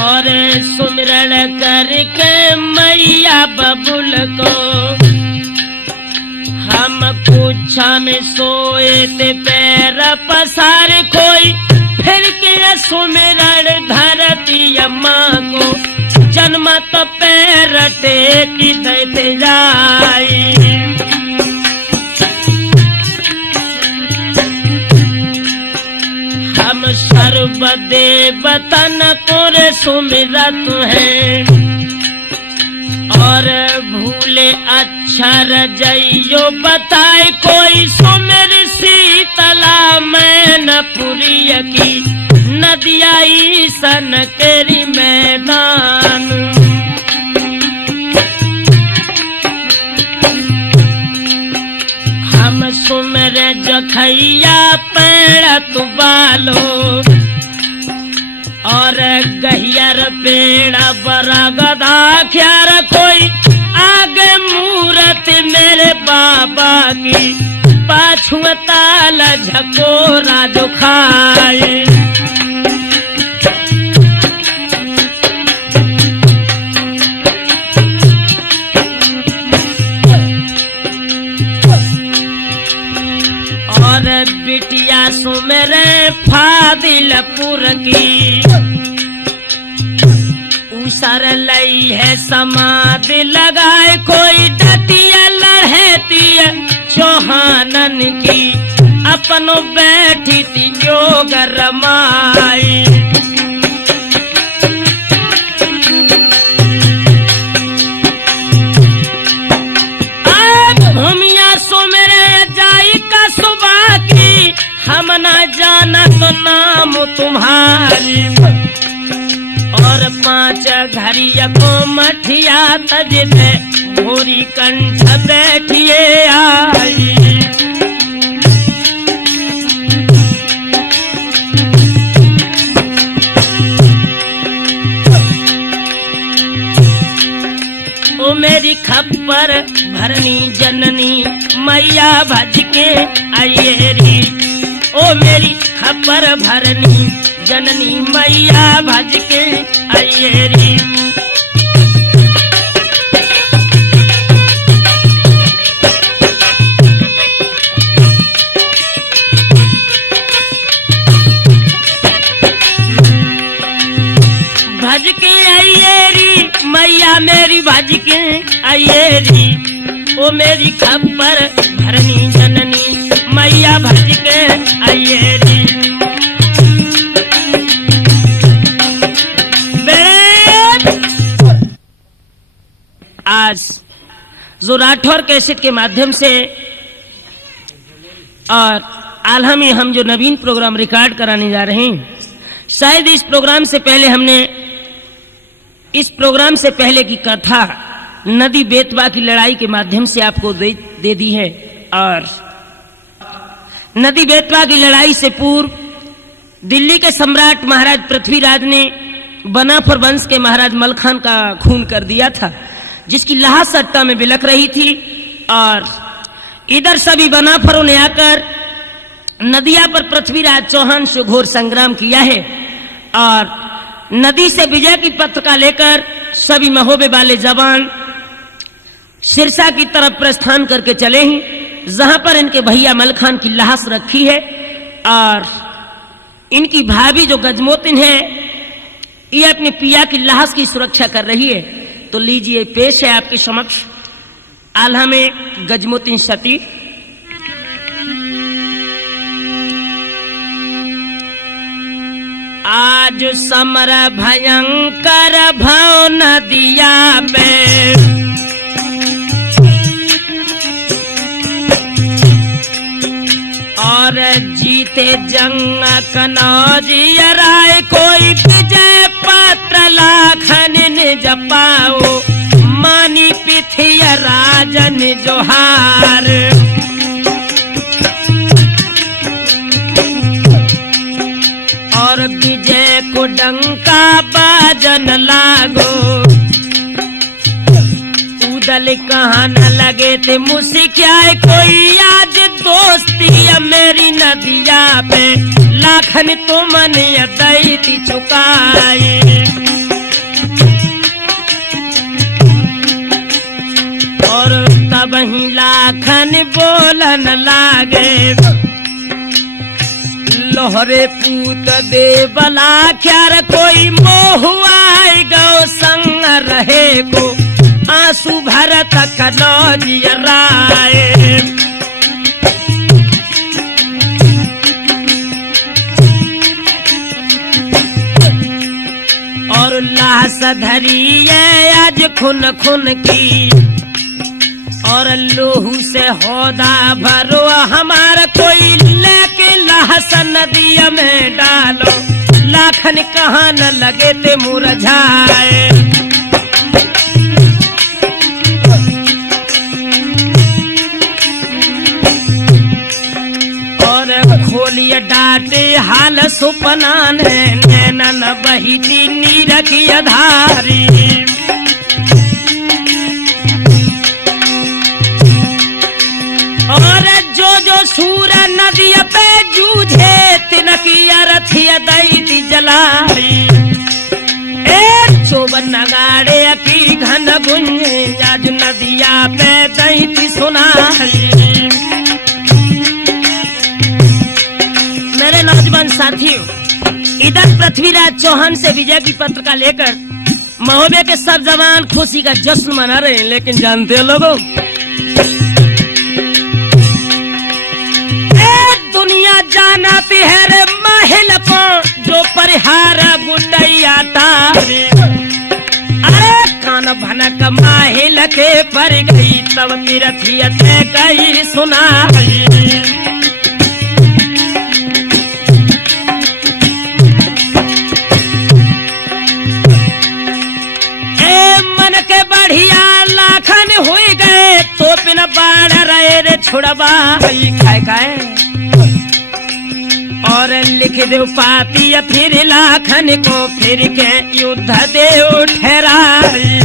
और सुमिरन करके मैया बबुल को हम कुछा में सोए ते पैर पसार कोई फिर के सुमिरन धरती अम्मा को जन्मत पैर टेकी देते जाई। हम सर्वदेव तन पुर सुमिरत है और भूले अक्षर जइयो बताए कोई सुमिर शीतला मैनपुरी की नदिया सन केरी मैदान। हम सुमिर जखैया पेड़ तुबालो और गहियर पेड़ बरा गधा ख्यार कोई आगे मूरत मेरे बाबा की पाछू ताल झकोरा जो खाए। और बिटिया सुमेरे फादिलपुर की उसर लई है समाधि लगाए कोई डटिया लहती चौहानन की अपनो बैठी थी जोग रमाई। भूमिया सुमेरे जाई का सुबह की हम न जाना तो नाम तुम्हारी और 5 घरिया को मठिया तजते भोरी कंठ बैठिए आई। ओ मेरी खप्पर भरनी जननी मैया भज के आइए री। ओ मेरी खप्पर भरनी जननी मैया भज के आइए री। भज के आइए री मैया मेरी भज के आइए री। ओ मेरी खप्पर भरनी जननी मैया भज के आइए री। आज जो राठौर कैसेट के माध्यम से और आल्हा में हम जो नवीन प्रोग्राम रिकॉर्ड कराने जा रहे हैं, शायद इस प्रोग्राम से पहले की कथा नदी बेतवा की लड़ाई के माध्यम से आपको दे दी है। और नदी बेतवा की लड़ाई से पूर्व दिल्ली के सम्राट महाराज पृथ्वीराज ने बनाफर वंश के महाराज मलखान का खून कर दिया था, जिसकी लाश सट्टा में बिलख रही थी। और इधर सभी बनाफरों ने आकर नदिया पर पृथ्वीराज चौहान से घोर संग्राम किया है और नदी से विजय की पताका लेकर सभी महोबे वाले जवान सिरसा की तरफ प्रस्थान करके चले ही, जहां पर इनके भैया मलखान की लाश रखी है और इनकी भाभी जो गजमोतिन है ये अपने पिया की लाश की सुरक्षा कर रही है। तो लीजिए पेश है आपके समक्ष आल्हा में गजमोतिन सती। आज समर भयंकर भाव नदिया पे और जीते जंग कनौजिया राय कोई विजय पत्र लाखन ने जपाओ मानी पिथिया राजन जोहार। और विजय को डंका बाजन लागो उदल कहाँ न लगे थे मुझसे कोई आज दोस्ती मेरी नदिया पे लाखन तुमने दैती चुकाए। लाखन बोलन लागे, लोहरे पूत देवला क्यार कोई मोहुआई गौ संग रहे को, आंसू भरत कनौजिया राय। और लाश धरिए आज खुन खुन की, और लोहू से होदा भरो हमारा कोई, लेके लाश नदिया में डालो, लाखन कहाँ न लगे ते मुरझाए। और खोलिए डाटे हाल सुपना ने, नैनन बहिती नीर की अधारी। और जो सूर नदी पे जूझे, तिनकी अरथिया दैती जलाई। ए चोबन नगाड़े की घन गुंजे, आज नदिया पे दैती सुनाई। मेरे नौजवान साथियों, इधर पृथ्वीराज चौहान से विजय की पत्रिका लेकर महोदय के सब जवान खुशी का जश्न मना रहे हैं, लेकिन जानते हो लोगों, दुनिया जानती है रे महल को, जो परिहार गुटैया तारे। अरे कान भनक माहिल के पर गई, तब तीरथिया से कही सुनाई। बढ़िया लाखन हुई गए, तो पिन बाढ़ रहे रे छुड़बाई खाए खाए। और लिख दो पाती फिर लाखन को, फिर के युद्ध देव ठहराई।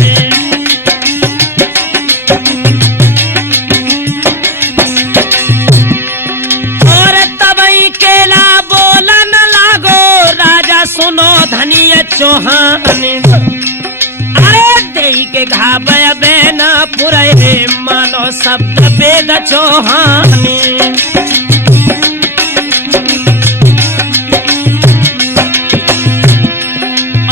और तबई केला बोलन लागो, राजा सुनो धनिया चौहान। के घाबय बेना पुरे, मानो शब्द वेद चौहानी।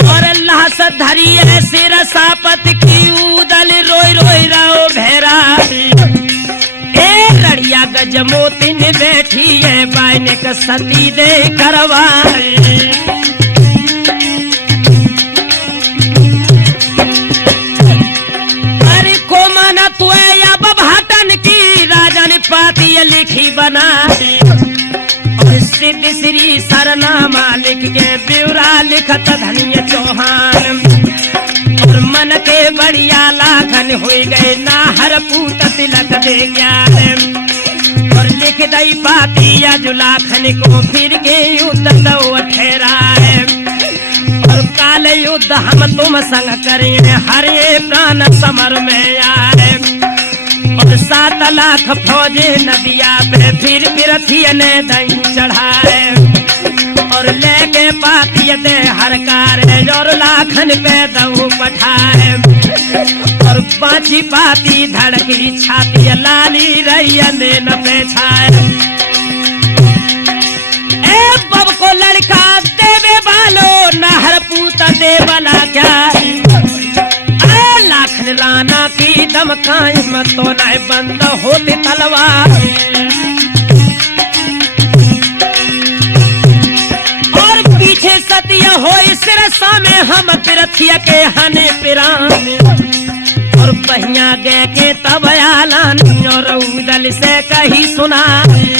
और लाश धरिए सिर सापत की, उदल रोई रोई राओ भेराई। ए लड़िया गजमोती ने बैठी है, बाइने का सती दे करवाई। पाती लिखी बनाई, और सिद्ध श्री सरनामा लिख के ब्यौरा लिखत धनिया चौहान। और मन के बढ़िया लाखन हुई गए, नाहर पूत तिलक दे ज्ञान। और लिख दई पाती जो लाखन को, फिर के युद्ध दो ठहराए। और काल युद्ध हम तुम संग करें, हरे प्राण समर में आए। और 7 लाख फौजे नदिया पे, फिर पृथ्वी ने दही चढ़ाए। और लेके पाती दे हरकार, और लाखन पे दऊ पठाए। और बाची पाती धड़की छाती, लाली रैया ने न पेछाए। ए बब को लड़का देवे वालो, नहर पूता देवला क्या। लाखन राना की दमकाई, मत तो न बंद होती तलवार। और पीछे सतिया हो सिरसा में, हम तिरथिया के हने पिराने। और बहिया गए के तब आलान, और उदल से कही सुनाई।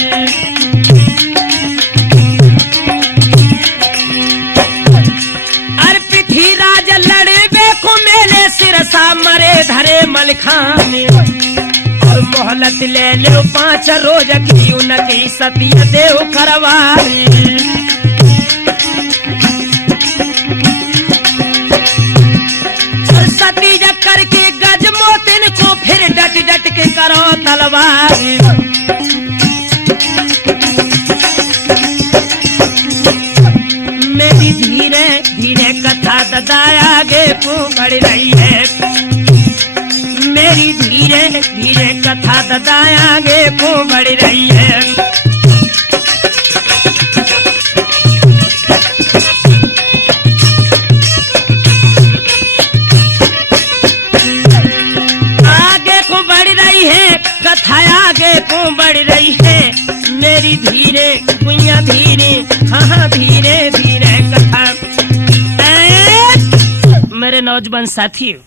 सिरसा मरे धरे मलखाने। और मोहलत ले लो 5 रोज की, उनकी सतिया देव करवाई। और सती जब करके गज मोतिन को, फिर डट डट के करो तलवारी। मेरी धीरे धीरे कथा ददाया गे बढ़ रही है, मेरी धीरे धीरे कथा दादा आगे को बढ़ रही है। आगे को बढ़ रही है कथा, आगे को बढ़ रही है मेरी धीरे गुइया धीरे, हाँ धीरे धीरे कथा। मेरे नौजवान साथियों,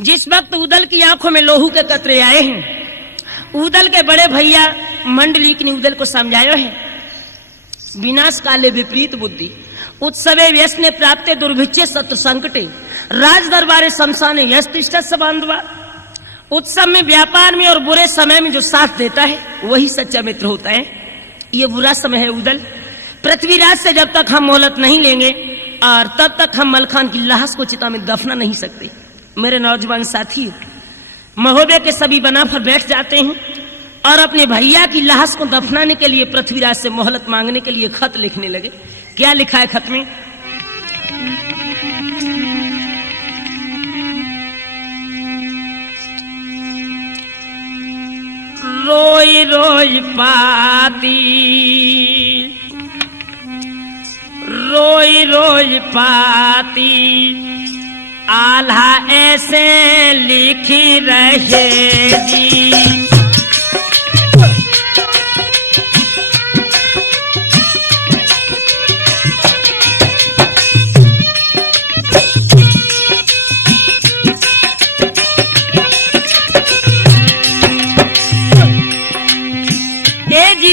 जिस वक्त उदल की आंखों में लोहू के कतरे आए हैं, उदल के बड़े भैया मंडलिक ने उदल को समझाया है, विनाश काले विपरीत बुद्धि, उत्सवे व्यसने प्राप्ते दुर्भिक्षे शत्रु संकटे, राज दरबारे शमशाने यस्तिष्ठ बांधवा। उत्सव में, व्यापार में और बुरे समय में जो साथ देता है वही सच्चा मित्र होता है। ये बुरा समय है उदल, पृथ्वीराज से जब तक हम मोहलत नहीं लेंगे और तब तक हम मलखान की लाश को चिता में दफना नहीं सकते। मेरे नौजवान साथी, महोदय के सभी बना पर बैठ जाते हैं और अपने भैया की लाश को दफनाने के लिए पृथ्वीराज से मोहलत मांगने के लिए खत लिखने लगे। क्या लिखा है खत में? रोई रोई पाती, रोई रोई पाती, आल्हा ऐसे लिखी रहेगी।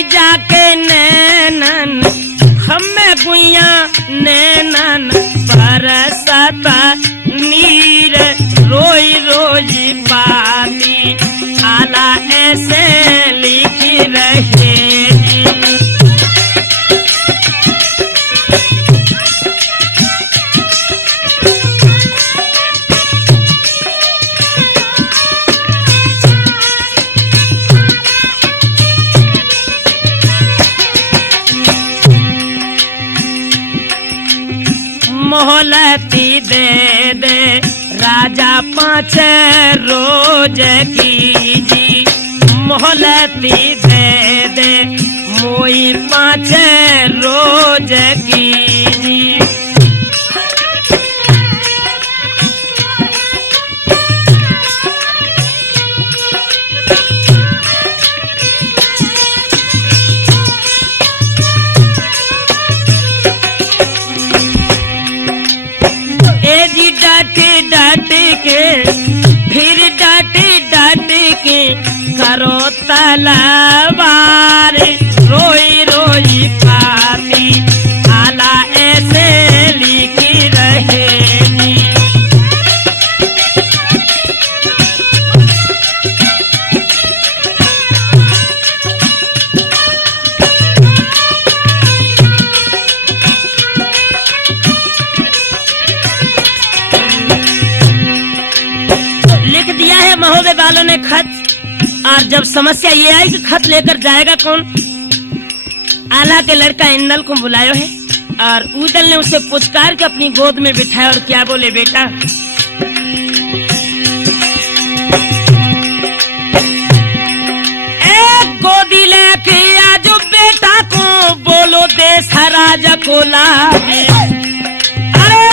जाके नैनन हमें गुइया नैनन बरसता नीर, रोई रोई पाती, आला ऐसे लिखी रहेगी। मोहलती दे दे राजा 5 रोज की जी, मोहलती दे दे मोई 5 रोज की जी। डांटे डांटे के फिर डांटे डांटे के करो तलवार, रोई रोई पाती, आला ऐसे लिखी रहेगी। महोदय वालों ने खत, और जब समस्या ये आई कि खत लेकर जाएगा कौन, आला के लड़का इंदल को बुलायो है और उदल ने उसे पुचकार के अपनी गोद में बिठाया और क्या बोले, बेटा एक गोदी लेके आजो बेटा को, बोलो देश राजा को लागे,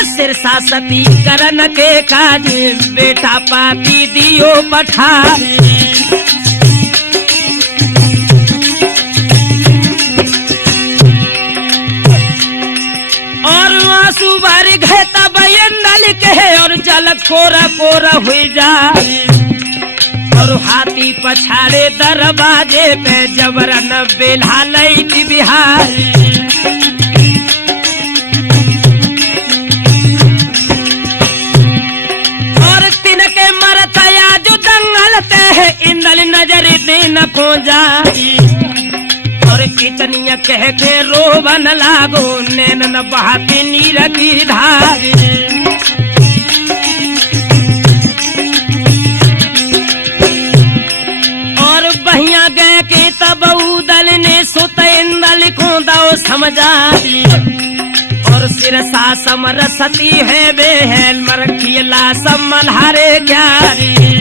सिरसा सती करन के काज, बेटा पाती दियो पठाए। और आंसू भर गए तब इंदल के, और जल कोरा कोरा हुई जाए, और हाथी पछाड़े दरवाजे पे जबरन बेल्हा लई बिहारी। इंदल नजर दिन को जाई, और कितनिया कह के रोवन लागो, नैनन बहाती नीर की धारी। और बहिया गए के तब उदल ने सुत इंदल को दो समझाई, और सिरसा समर सती है बेहल मरखियला समलहारे ग्यारी।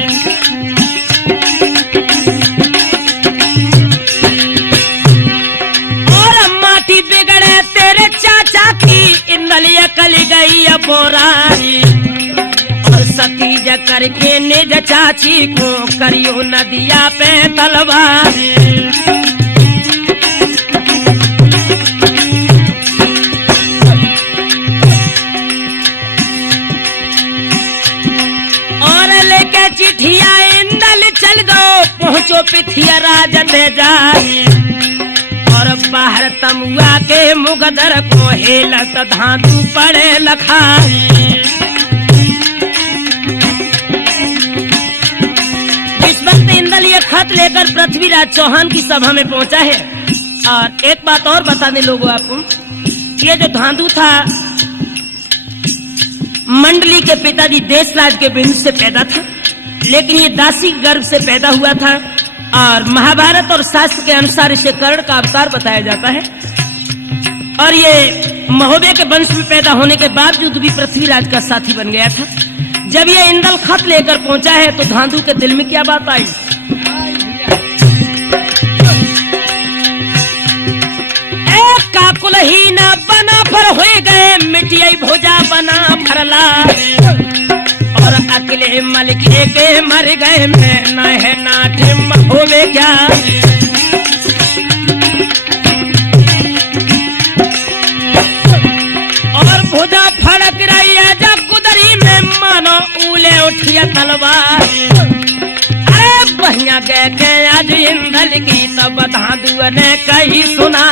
बोराई और सतीज करके निज चाची को करियो नदिया पे तलवारी। और लेके चिट्ठिया इंदल चल दो पहुंचो पिथिया राज दे जाई और बाहर तमुआ के मुगदर को हेलत धातु पड़े लखाई। इस वक्त इंदल ये खत लेकर पृथ्वीराज चौहान की सभा में पहुंचा है। और एक बात और बता दें लोगों आपको, ये जो धांधु था मंडली के पिताजी देशराज के वंश से पैदा था, लेकिन ये दासी गर्भ से पैदा हुआ था। और महाभारत और शास्त्र के अनुसार इसे कर्ण का अवतार बताया जाता है। और ये महोदय के वंश में पैदा होने के बावजूद भी पृथ्वीराज का साथी बन गया था। जब ये इंदल खत लेकर पहुंचा है तो धांधु के दिल में क्या बात आई? एक काकुल ही ना बना पर हो गए मिटिया भोजा बना फरला और अकेले मलके के मर गए मैं न है नाटे होवे क्या। और भुजा फड़क रही है जब कुदरी में मानो उले उठिया तलवार। अरे बढ़िया गए के आज इंदल की तब धांधु ने कही सुना।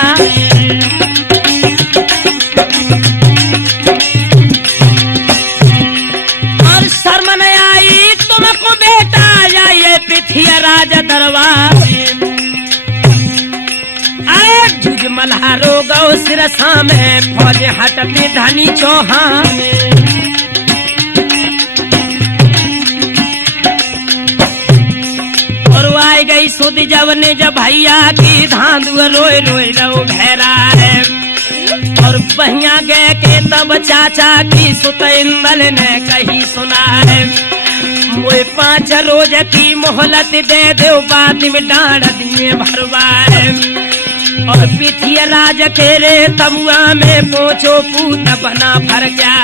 पिथिया राज दरबार आए जुज मल्हारो गौ सिरसा में फौज हटती धनी चौहान। और आई गई सुध जब ने जब भैया की धांधु रोए रोए रो भैरा है। और बहिया गए के तब चाचा की सुत इंदल ने कही सुना है। मोए 5 रोज की मोहलत दे दो बाद में डांड दिए भरवाए। और पिथिया राज के रे तमुआ में पहुंचो पूत बना भर गया।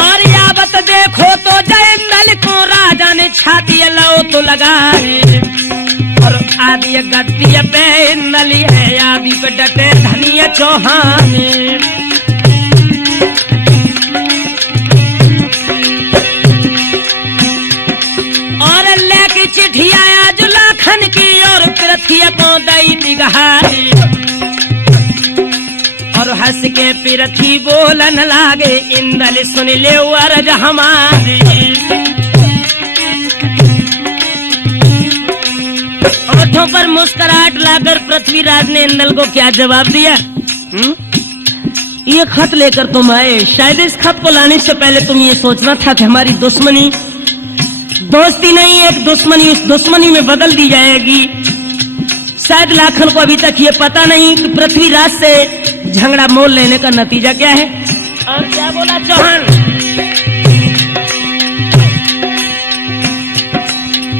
और यावत देखो तो जयंदल को राजा ने छाती लो तो लगाए। और आदि गद्दी पे इंदल है आदि पे डटे धनिया चौहान। चिट्ठी आया जो लाखन की और पृथ्वी को दई दिगहारी। और हंस के पृथ्वी बोलन लागे इंदल सुन ले अर्ज हमारे। ओठों पर मुस्कुराहट लाकर पृथ्वीराज ने इंदल को क्या जवाब दिया? ये खत लेकर तुम आए, शायद इस खत को लाने से पहले तुम ये सोचना था कि हमारी दुश्मनी दोस्ती नहीं एक दुश्मनी उस दुश्मनी में बदल दी जाएगी। शायद लाखन को अभी तक ये पता नहीं कि पृथ्वीराज से झगड़ा मोल लेने का नतीजा क्या है। और क्या बोला चौहान?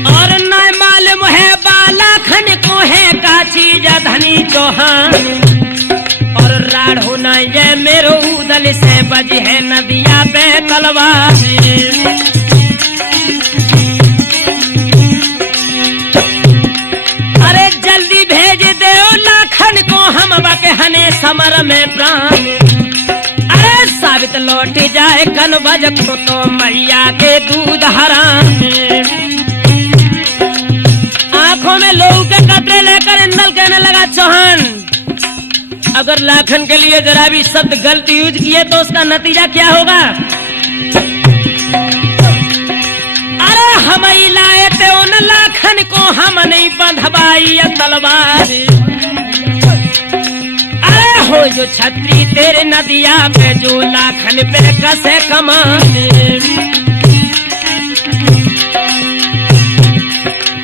और न मालूम है बालाखन को है का चीज धनी चौहान। और राढ़ होना ये मेरो उदल से बजी है नदिया पे तलवार। हने समर में प्राण। अरे साबित लौट जाए कन बज को तो मैया के दूध हराम। आंखों में लोहू के कपड़े लेकर इंदल कहने लगा चौहान अगर लाखन के लिए जरा भी शब्द गलत यूज किए तो उसका नतीजा क्या होगा? अरे हम ही लाए थे उन लाखन को हम नहीं बंधवाई तलवार। हो जो छतरी तेरे नदिया पे जो लाखन पे कसे कमाने।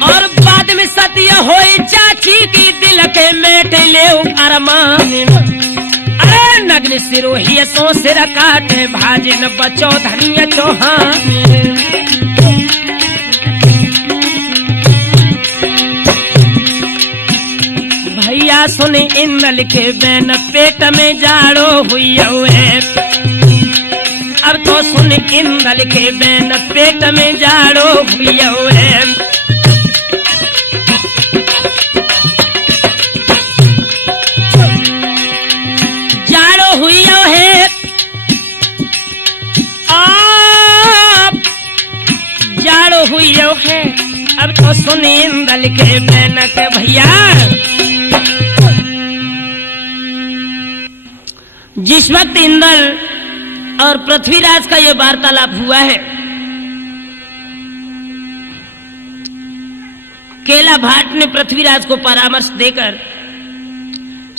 और बाद में सत्य होई चाची की दिल के मेट ले अरमान। अरे नग्न सिरोही सो सिर काटे भाजन बचो धनिया चौहान। भैया सुने इंदल के बैन पेट में जाड़ो हुई है। अब तो सुन इंदल के बैन पेट में जाड़ो हुई है। जाड़ो हुई है, आप जाड़ो हुई है। अब तो सुन इंदल के बैन के भैया, जिस वक्त इंदल और पृथ्वीराज का ये वार्तालाप हुआ है, केला भाट ने पृथ्वीराज को परामर्श देकर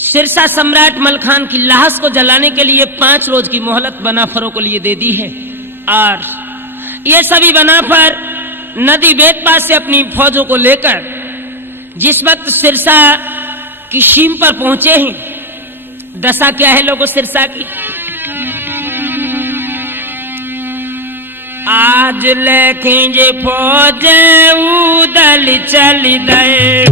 सिरसा सम्राट मलखान की लाश को जलाने के लिए 5 रोज की मोहलत बनाफरों को लिए दे दी है। और ये सभी बनाफर नदी बेतवा से अपनी फौजों को लेकर जिस वक्त सिरसा की सीम पर पहुंचे हैं, दशा क्या है लोगों सिरसा की? आज लेकिन जे फौज उदल चल गए,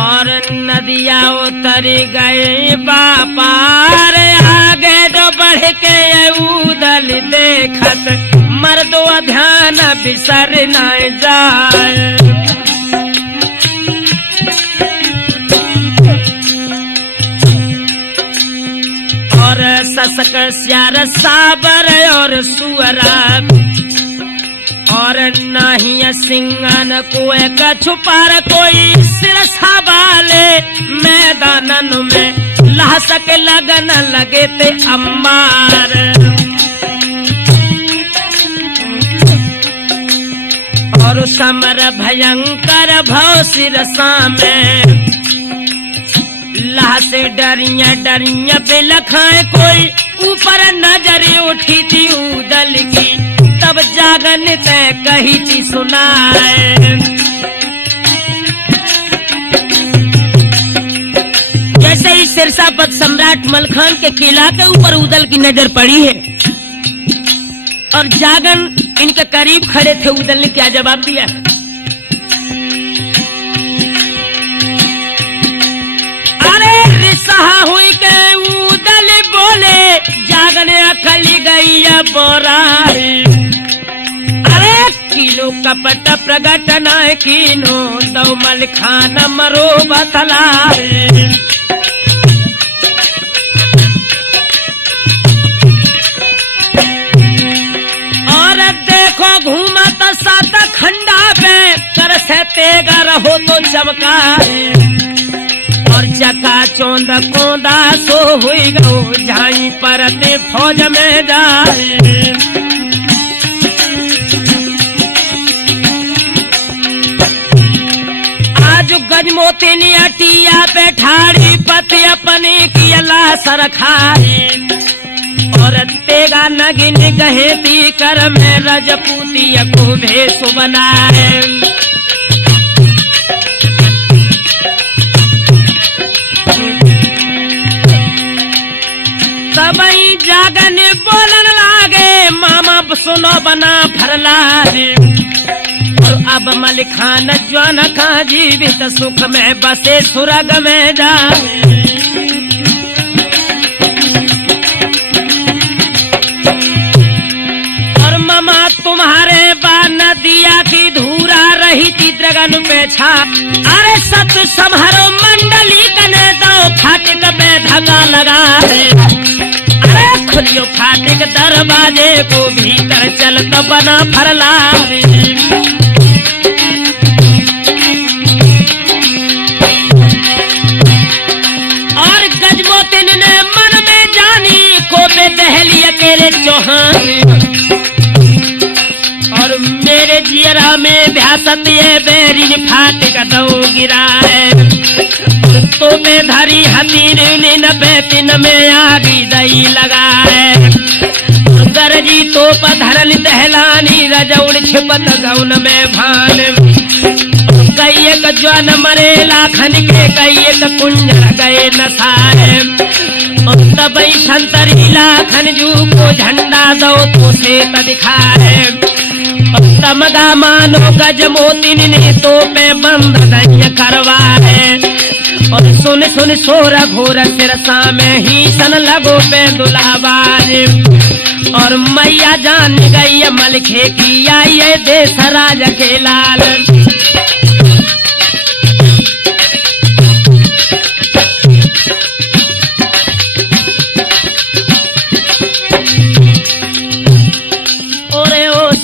और नदिया उतर गए बापार, आगे जो बढ़ के उदल देखत मर्दो ध्यान बिसर न जाए। और ससक श्यार साबर और सुअरा, और नहीं सिंगन को एक छुपार कोई सिरसा वाले मैदानन में ला सके लगन लगे ते अम्बार। और समर भयंकर भव सिरसा में ला से डरिया डरिया पे लखाए कोई ऊपर नजर उठी थी उदल की, तब जागन तय कही थी सुनाए। जैसे ही सिरसापत सम्राट मलखान के किला के ऊपर उदल की नजर पड़ी है और जागन इनके करीब खड़े थे, उदल ने क्या जवाब दिया? सहा हुई के उदल बोले, जागने अकली गई बोराई। अरे किलो कपट प्रगट न कीनो, तो मलखान मरो बतलाए। और देखो घूमत सात खंडा पे, कर से तेगा रहो तो चमकाए। और चका चौंद कोंदा सो हुई गो, झाई परते फौज में जाए। आज गजमोती ने अटिया पे ठाड़ी पति अपने की अल्लाह सरखाई। और तेगा नगिन गहेती कर में रजपूती को भेष बनाए। तबई जागन बोलन लागे, मामा सुनो बना भरलाए। और अब मलखान ज्वान का जीवित सुख में बसे सुरग में जाए। और मामा तुम्हारे बाद नदिया की धूरा रही थी द्रगन पे छा। अरे सत संहरो मंडली कने दो, फाटक पे धगा लगा है। खुलियो फाटक दरवाजे को, भीतर चलत बना फरला। और गजमोतिन ने मन में जानी को पे दहली अकेले चौहान। और मेरे जियरा में भ्यासत ये बेरिन फाटक दो गिरा है। तो में धरी हतीन नबे तीन में आगी दई लगाए। गरजी तो पधरल दहलानी रजौड़ छिपत गौन में भान। कई एक ज्वान मरे लाखन के, कई एक कुंजर गए नसाए। तबई संतरी लाखन जू को झंडा दो तो से दिखाए। तमगा मानो गज मोतिन ने तो पे बंद नहीं करवाए। और सुन सुन शोर घोर सिरसा में ही सन लगो पे दुलाबाज। और मैया जान गई मलखे की आइए देश राज के लाल।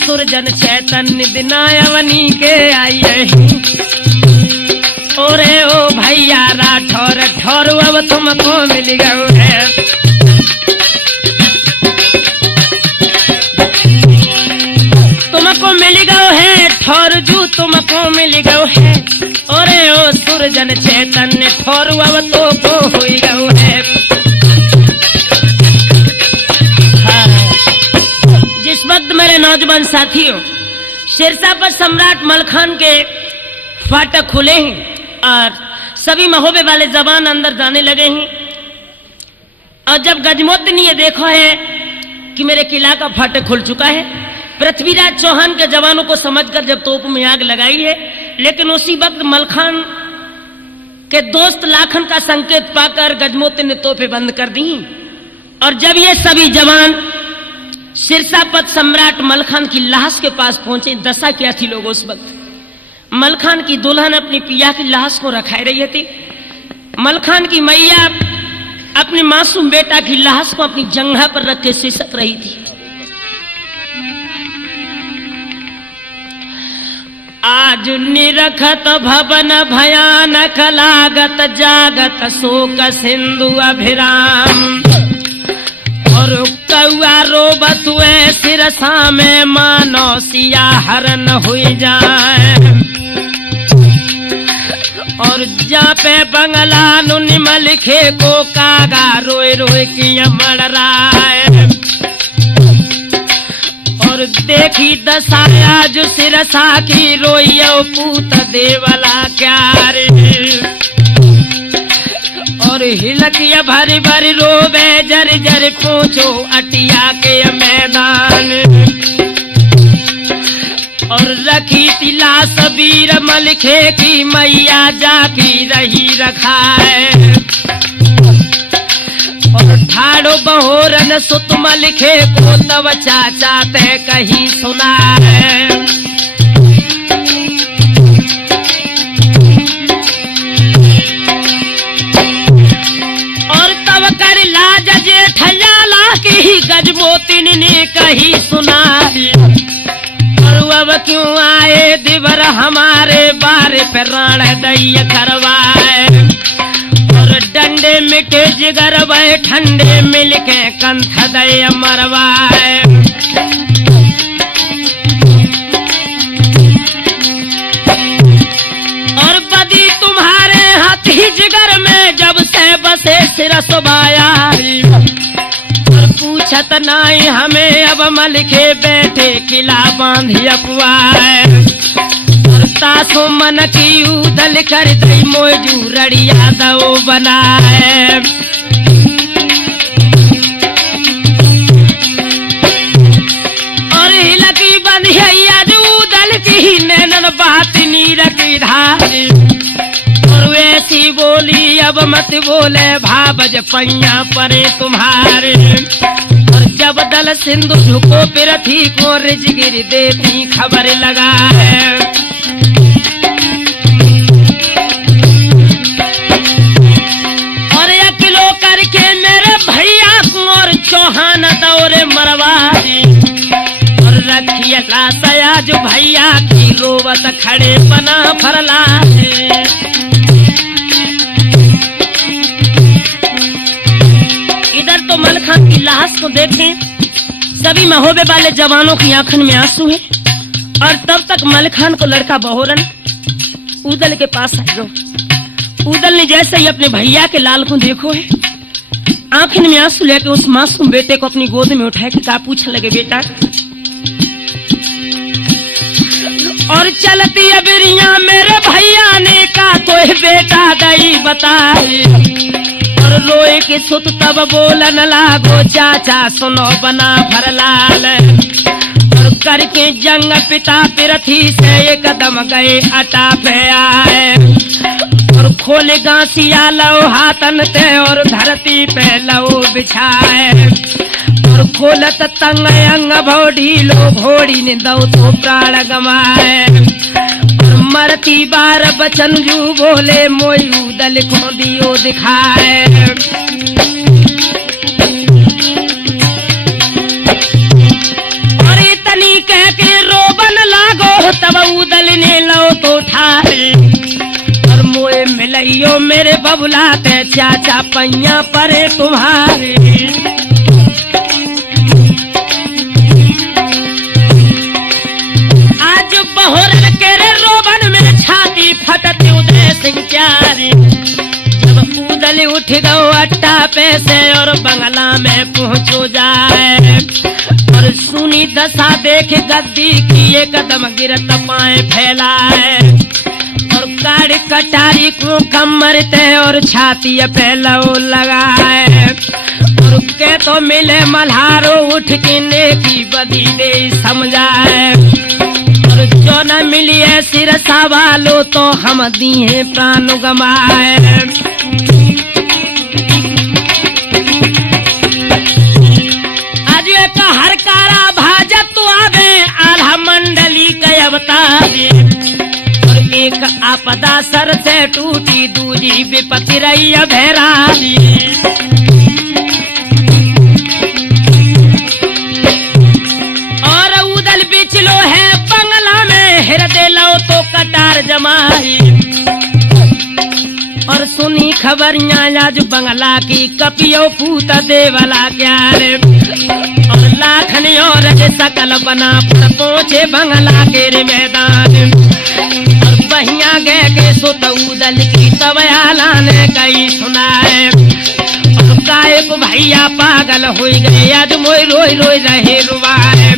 सुरजन चैतन्य दिनायवनी के आइए। ओरे ओ भैया राठौर ठौर अब तुमको मिल गए है। तुमको मिल गए है ठौर जू तुमको मिल गए है। ओरे ओ सुरजन चैतन्य ठौर अब तो को हुई गए है। जिस वक्त मेरे नौजवान साथियों सिरसा पर सम्राट मलखान के फाटक खुले हैं और सभी महोबे वाले जवान अंदर जाने लगे हैं। और जब गजमोत ने ये देखा है कि मेरे किला का फाटक खुल चुका है, पृथ्वीराज चौहान के जवानों को समझकर जब तोप में आग लगाई है, लेकिन उसी वक्त मलखान के दोस्त लाखन का संकेत पाकर गजमोत ने तोपें बंद कर दी। और जब ये सभी जवान सिरसा पर सम्राट मलखान की लाश के पास पहुंचे, दशा क्या थी लोगों उस वक्त। मलखान की दुल्हन अपनी पिया की लाश को रखाई रही थी। मलखान की मैया अपने मासूम बेटा की लाश को अपनी जंघा पर रख के सिसक रही थी। आज निरखत भवन भयानक लागत जागत शोक सिंधु अभिराम। और कौआ रोबत हुए सिरसा में मानो सिया हरण हुई जाए। और जा पे बंगला नुनिमल खे को कागा रोए रोए की मर रहा है। और देखी दशाया जो सिरसा की रोइयो पूत देवला क्या रे। और हिलकिया भरी भरी रोवे जर जर पूछो अटिया के मैदान। और रखी तिला सबीर मलखे की मैया जाकी रही रखाए। और ठाड़ो बहोरन सुत मलखे को तब चाचा ते कहीं सुना है। गजमोतिन ने कही सुना। और अब क्यों आए दिवर हमारे बारे पे राण दैय करवाए। और डंडे मिटे जिगर वह ठंडे मिलके कंथ दैय मरवाए। और बदी तुम्हारे हाथी जिगर में जब से बसे सिरस बाया। पूछत नाई हमें अब मलखे बैठे किला बांधी अपुआए। और तासो मन की उदल कर दई मोजू रड़िया दो बनाए। और हिलकी बंधिया उदल की नैनन बात नीर की धारी। और वैसी बोली अब मत बोले भावज पैया परे तुम्हारे। जब दल सिंधु झुको पिरथी को रिजगिर देती खबर लगा है। और अकिलो करके मेरे भैया को और चौहान दौरे मरवाई। और रखिए लाशया जो भैया की रोवत खड़े बना फरला है। इधर तो मलखान की लाश को देखें, सभी महोबे वाले जवानों की आंखों में आंसू है। और तब तक मलखान को लड़का बहोरन उदल के पास आएगा। उदल ने जैसे ही अपने भैया के लाल को देखो है, आंखों में आंसू लेकर उस मासूम बेटे को अपनी गोद में उठाए कि क्या पूछने लगे बेटा। और चलती अबिरिया मेरे भैया ने का कोई बेटा दई बताए। और रोए के सुत तब बोलन लागो चाचा सुनो बना भरलाल। और करके जंग पिता पृथ्वी से एक कदम गए अटा पे आए और खोले गांसिया लो हाथन ते और धरती पे लो बिछाए और खोलत तंग अंग भोड़ी लो घोड़ी ने दो तो प्राण गमाए और मरती बार बचन जू बोले मोयू दल को दियो दिखाए और इतनी कह के रोबन लागो तब उदल ने लो तो ठाए और मोए मिलइयो मेरे बबुला ते चाचा पैया परे तुम्हारे आज बहोरन के रे रोबन में छाती फटती उदय सिंह प्यारे जब उदल उठ गो अट्टा पे से और बंगला में पहुंचो जाए और सुनी दशा देख गद्दी की एक कदम गिरत पाए फैलाए और गाड़ी कटारी को कमर ते और छाती पे लो लगाए और के तो मिले मल्हारो उठ के नेकी बदी दे समझाए और जो न मिलिए सिर सवालो तो हम दिए प्राण गमाए आज एक हरकारा भाजत तो आवे आल्हा मंडली के अवतारी और एक आपदा सर से टूटी दूजी विपत्ति रही भैरानी और उदल बिचलो है बंगला में हृदय लो तो कटार जमाई और सुनी खबरियां आज बंगला की कपियो पूत देवला क्या रे और लाखन और सकल बना पहुंचे बंगला के रे मैदान और बहिया गए के सुत उदल की तब आलाने कई सुनाए और काहे को भैया पागल हो गए आज मोई रोई रोई रहे रुवाए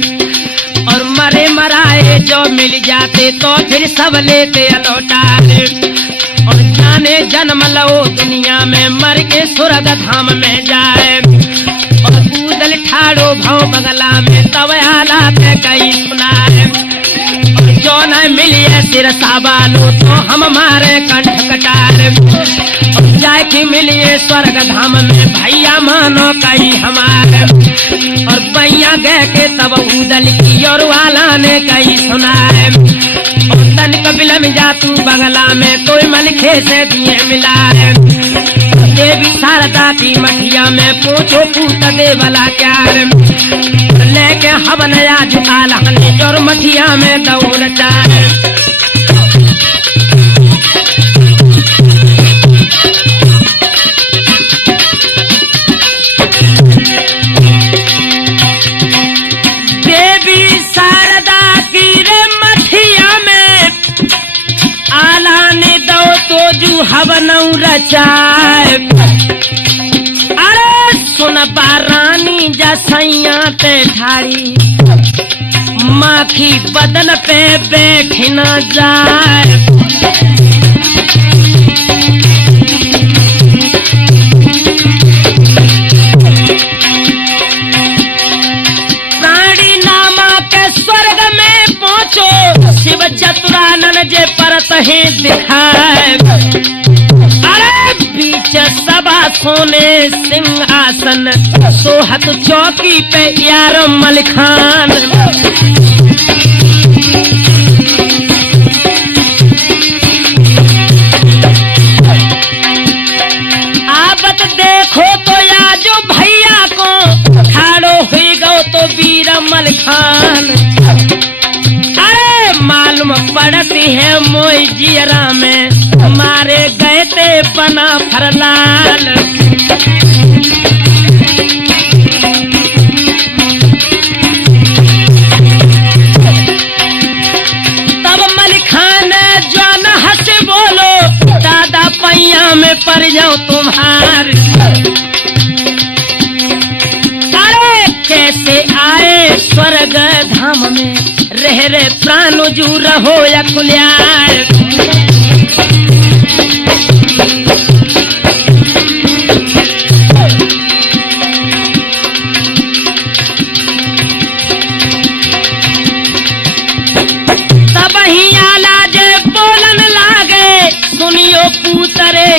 और मरे मराए जो मिल जाते तो फिर सब लेते लौटाए और जाने जन्म लो दुनिया में मर के स्वर्ग धाम में जाए और उदल ठाड़ो भाव बंगला में तब हालात कई सुनाए और जो न मिलिए सिर साबालो तो हम मारे कंठ कटार और जाए कि मिलिए स्वर्ग धाम में भैया मानो कई हमारे और भैया गए के तब उदल की और वाला ने कई सुनाए और तन कबिल में जातू बंगला में कोई मलिखे से दिए मिलाए देवी शारदा की मठिया में पूछो पूत देवला क्या लेके हवन आज आलहने और मठिया में दौड़ चाहे देवी शारदा की रे मठिया में आलाने दो तो जू हवन रचाए अरे सुन बारानी जसैया ते ठाड़ी माखी बदन पे बैठ न जाए प्राणी नामा के स्वर्ग में पहुंचो शिव चतुरानन जे परत ही दिखाए अरे बीच सभा सोने सिंहासन सोहत चौकी पे यार मलिखान आबत देखो तो या जो भैया को ठाड़ो हुई गो तो वीर मलिखान अरे मालूम पड़ती है मोई जियरा में मारे गए ते बना फरलाल तब मलिखान जो न हंस बोलो दादा पैया में पड़ जाओ तुम्हार अरे कैसे आए स्वर्ग धाम में रह रे प्राण जू रहो या कुल्यार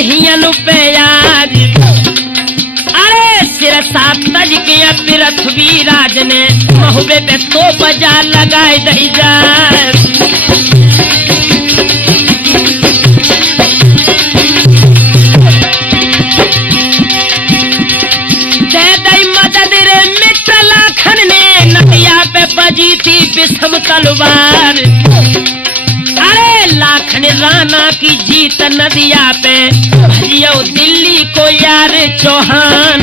हियन पे आज। अरे सिरसा तज के पृथ्वी राज ने महुबे पे तो बजा लगाए दई जाए। दे दई मदद रे मित्र लाखन ने नदिया पे बजी थी विषम तलवार। अरे लाखन राणा की जीत नदिया पे भजियो दिल्ली को यार चौहान।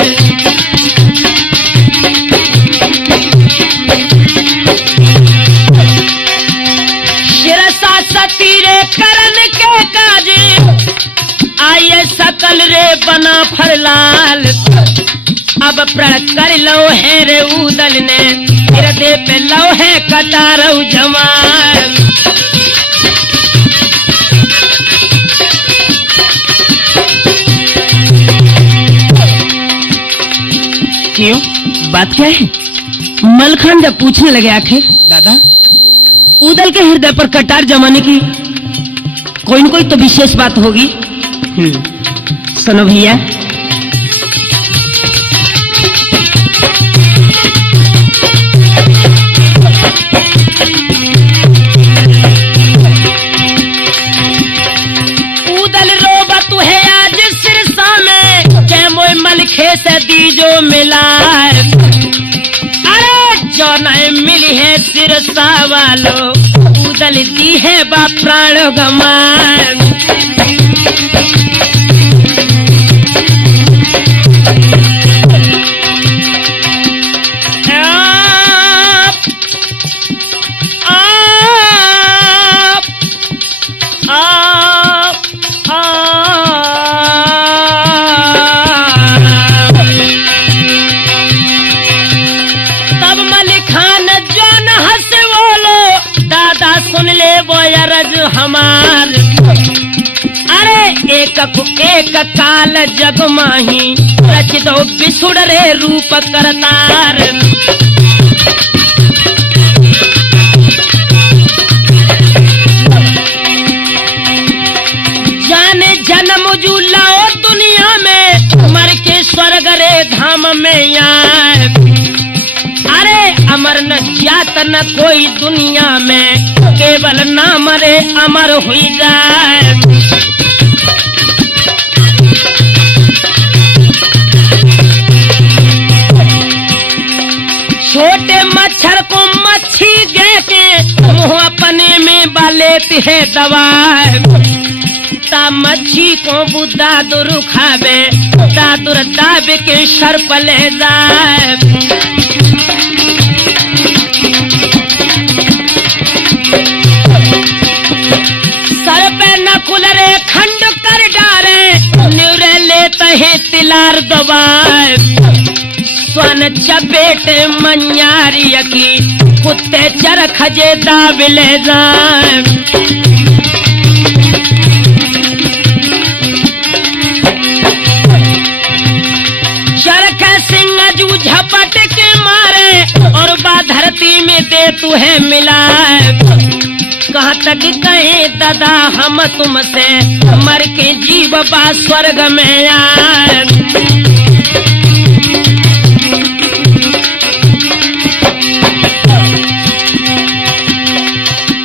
शिरसा सतीरे करन के काज आये सकल रे बना फरलाल। अब प्रण कर लो है रे उदल ने हृदय पे लो है कटारऊ जमाल। क्यों, बात क्या है? मलखान जब पूछने लगे आखिर दादा उदल के हृदय पर कटार जमाने की कोई न कोई तो विशेष बात होगी। सुनो भैया, उदल रोबत है आज सिरसा में के मोय मलखे से दीजो मिला। अरे जो नहीं मिली है सिरसा वालों उदल दी है बा प्राण गमान। हमार अरे एक काल जग माही रच दो बिछुड़ रे रूप करतार। जाने जन्म जुलाओ दुनिया में मर के स्वर्ग रे धाम में आए। अरे अमर न जात न कोई दुनिया में केवल नाम रे अमर हुई जाए। छोटे मच्छर को मच्छी गे के मुंह अपने में बालेती है दवाए। ता मच्छी को बुद्धा दुर खावे दादुर दाब के सर्प ले जाए। सर पे नकुल रे खंड कर डारे न्यूरे लेते हैं तिलार दबाए। स्वन चपेट मंयारी की कुत्ते चर खजे दाब ले जाए। चरख सिंह जू झपट के मारे और बा धरती में दे तू है मिलाए। कहाँ तक कहे दादा हम तुमसे मर के जीव बा स्वर्ग में आए।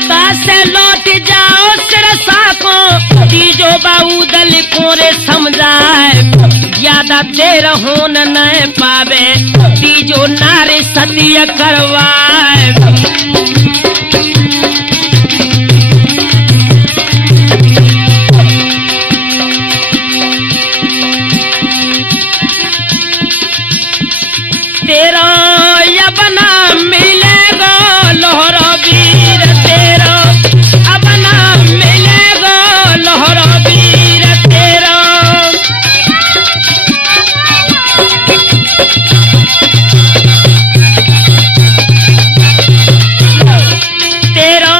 तासे लौट जाओ सिरसा को तीजो बाउदल को रे समझाए। ज्यादा देर हो न पावे तीजो नारे सत्य करवाए। तेरा यबना मिलेगा लोहरा वीर। तेरा अपना मिलेगा लोहरा वीर। तेरा तेरा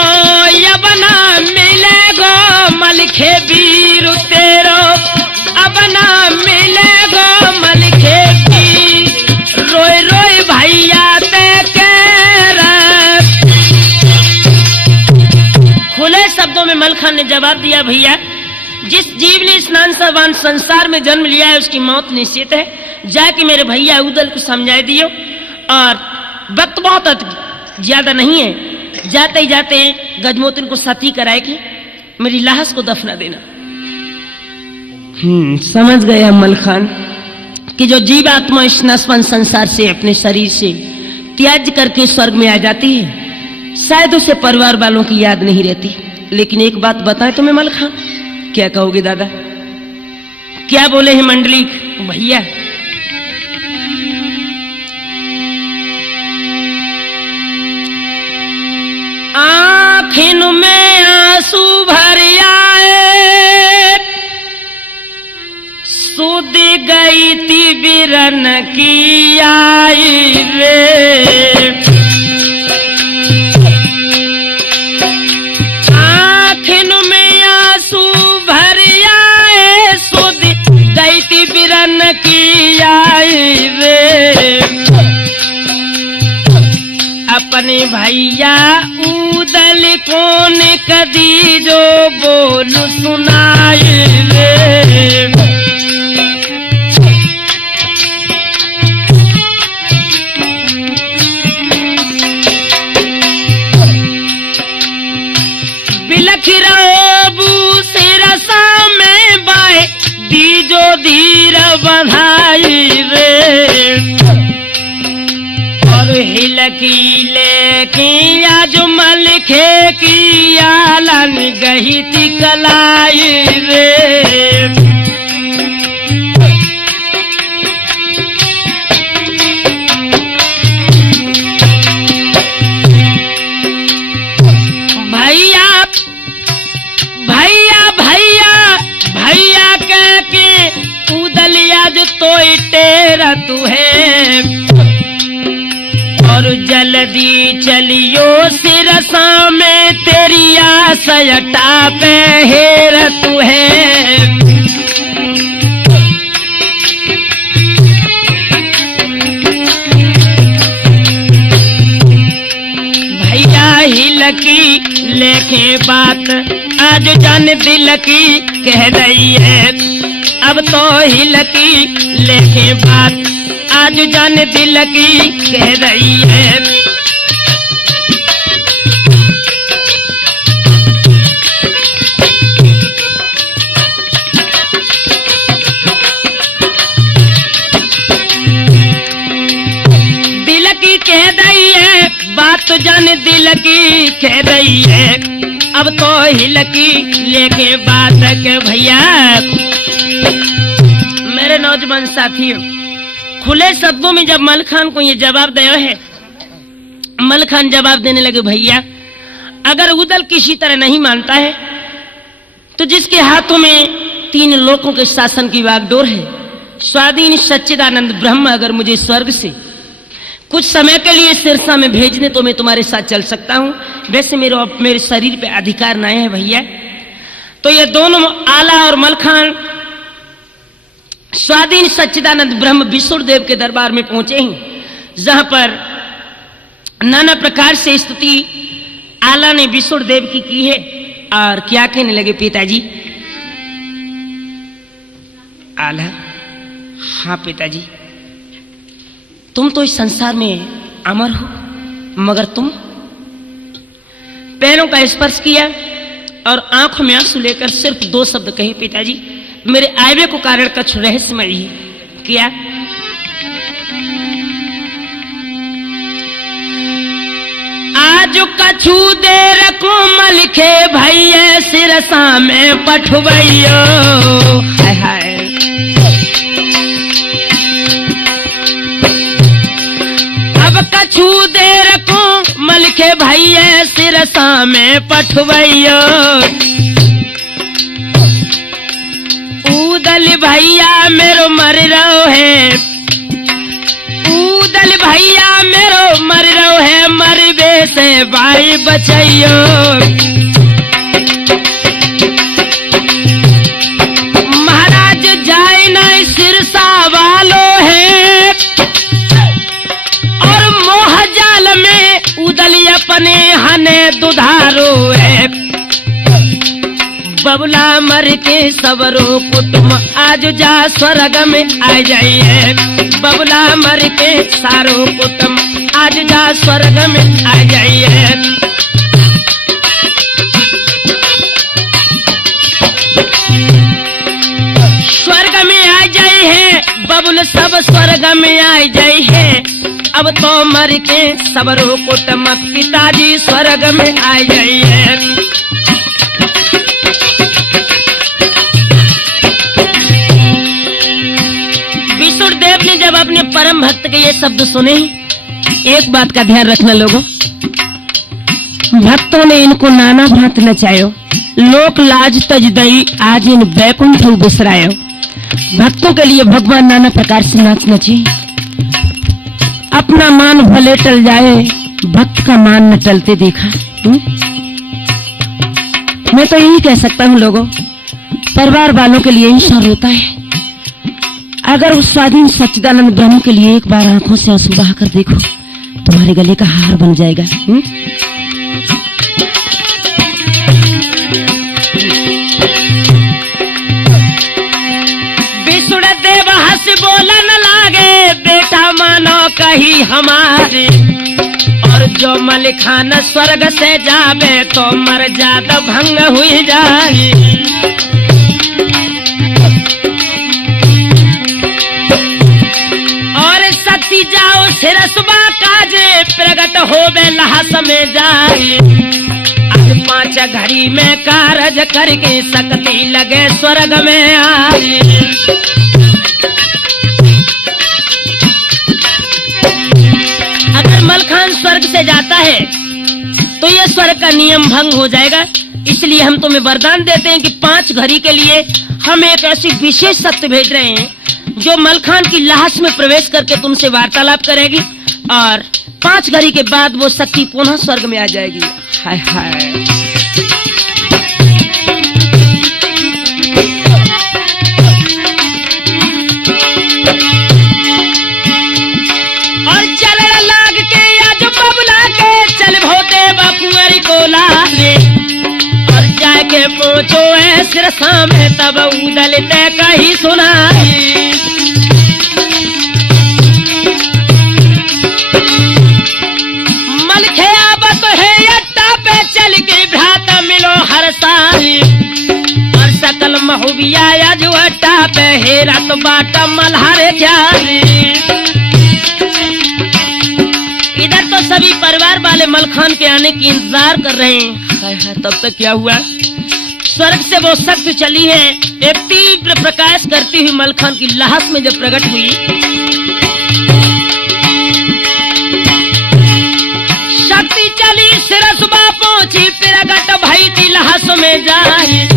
यबना मिलेगा मलखे वीर। तेरा अपना मिलेगा मलखे रोय रोय भैया ते खुले शब्दों में मलखान ने जवाब दिया भैया जिस जीव ने स्नान सवान संसार में जन्म लिया है उसकी मौत निश्चित है। जाके मेरे भैया उदल को समझा दियो, और वक्त बहुत ज्यादा नहीं है, जाते ही जाते गजमोतिन को सती कराए कि मेरी लाश को दफना देना। समझ गए मलखान कि जो जीवात्मा इस नस्वन संसार से अपने शरीर से त्याग करके स्वर्ग में आ जाती है, शायद उसे परिवार वालों की याद नहीं रहती। लेकिन एक बात बताएं तुम्हें मलखान, क्या कहोगे दादा? क्या बोले हैं मंडली भैया? आँखिन में आंसू भर आए, सुध गई थी बिरन की आई रे। आँखिन में आंसू भर आए, सुध गई थी बिरन की आई रे। अपने भैया उदल कौन कदी जो बोल सुनाए रे। बिलख रहो सिरसा में बाए दीजो धीर बधाई रे। और हिलकी लेके आज मलखे की आलन गही थी कलाई रे। भैया भैया भैया भैया कह के उदल आज तो टेरा तू है। और जल्दी चलियो सिरसा में तेरी आसयटा पे हेर तू है। भैया हिलकी लेके बात आज जान दिल की कह रही है। अब तो हिलकी लेके बात आज जान दिल की कह रही है। दिल की कह रही है बात तो जान दिल की कह रही है। अब तो हिलकी लेके बात के भैया मेरे नौजवान साथियों, खुले शब्दों में जब मलखान को ये जवाब दिया है, मलखान जवाब देने लगे भैया अगर उदल किसी तरह नहीं मानता है तो जिसके हाथों में 3 लोकों के शासन की वागडोर है, स्वाधीन सच्चिदानंद ब्रह्म अगर मुझे स्वर्ग से कुछ समय के लिए सिरसा में भेजने तो मैं तुम्हारे साथ चल सकता हूं। वैसे मेरे शरीर पे अधिकार नहीं है भैया। तो ये दोनों आला और मलखान स्वाधीन सच्चिदानंद ब्रह्म विष्णु देव के दरबार में पहुंचे हैं, जहां पर नाना प्रकार से स्तुति आला ने विष्णु देव की है। और क्या कहने लगे पिताजी? आला, हाँ पिताजी, तुम तो इस संसार में अमर हो, मगर तुम पैरों का स्पर्श किया और आंखों में आंसू लेकर सिर्फ 2 शब्द कहे पिताजी, मेरे आयवे को कारण कुछ रहस्यमय है। क्या? आज कछु देर को मलखे भैया सिरसा में पठवैयो। हाय हाय, अब कछु देर को मलखे भैया सिरसा में पठवैयो। उदल भैया मेरो मर रहो है, उदल भैया मेरो मर रहो है, मरबे से भाई बचैयो। महाराज जाए नहीं सिरसा वालो है, और मोह जाल में उदल अपने हने दुधारो है। बबुला मर के सबरो कुटुम आज जा स्वर्ग में आ जाइए। बबुला मर के सारो कुटुम आज जा स्वर्ग में आ जाइए। स्वर्ग में आ जाए है बबुल सब स्वर्ग में आ जाए है। अब तो मर के सबरो कुटुम पिताजी स्वर्ग में आ जाइए। विष्णुदेव ने जब अपने परम भक्त के ये शब्द सुने, एक बात का ध्यान रखना लोगों, भक्तों ने इनको नाना भांत नचायो, लोक लाज तज दई आज इन बैकुंठ बिसरायो। भक्तों के लिए भगवान नाना प्रकार से नाच नचे। अपना मान भले टल जाए, भक्त का मान न टलते देखा। मैं तो यही कह सकता हूँ लोगों, परिवार वालों के लिए ही शर होता है। अगर उस स्वाधीन सच्चिदानंद ब्रह्म के लिए एक बार आंखों से आंसू बहाकर देखो, तुम्हारे गले का हार बन जाएगा। विष्णुदेव हंस बोला न लागे, बेटा मानो कही हमारे। और जो मलिखान स्वर्ग से जावे तो मर्यादा भंग हुई जाए। और सती जाओ सिरसबा काजे, प्रगट होवे लहस में जाए। आज 5 घड़ी में कारज करके सकती लगे स्वर्ग में आए। अगर मलखान स्वर्ग से जाता है तो यह स्वर्ग का नियम भंग हो जाएगा। इसलिए हम तुम्हें वरदान देते हैं कि 5 घड़ी के लिए हम एक ऐसी विशेष शक्ति भेज रहे हैं जो मलखान की लाश में प्रवेश करके तुमसे वार्तालाप करेगी और 5 घड़ी के बाद वो शक्ति पुनः स्वर्ग में आ जाएगी। हाय हाय। और चरण लाग के आज बबुला के चल भोते बाकुआरी को लाले। और जाके पहुंचो है सिरसा में तब उदल ते कही सुनाई। और सकल महुबिया जुटा पे हेरा तो बाटा मल्हारे जारी। इधर तो सभी परिवार वाले मलखान के आने की इंतजार कर रहे हैं। तब तक क्या हुआ, स्वर्ग से वो शक्ति चली है, एक तीव्र प्रकाश करती हुई मलखान की लाश में जब प्रकट हुई, शक्ति चली सिरसबा पहुंची, प्रगट भई थी लाश में जाए।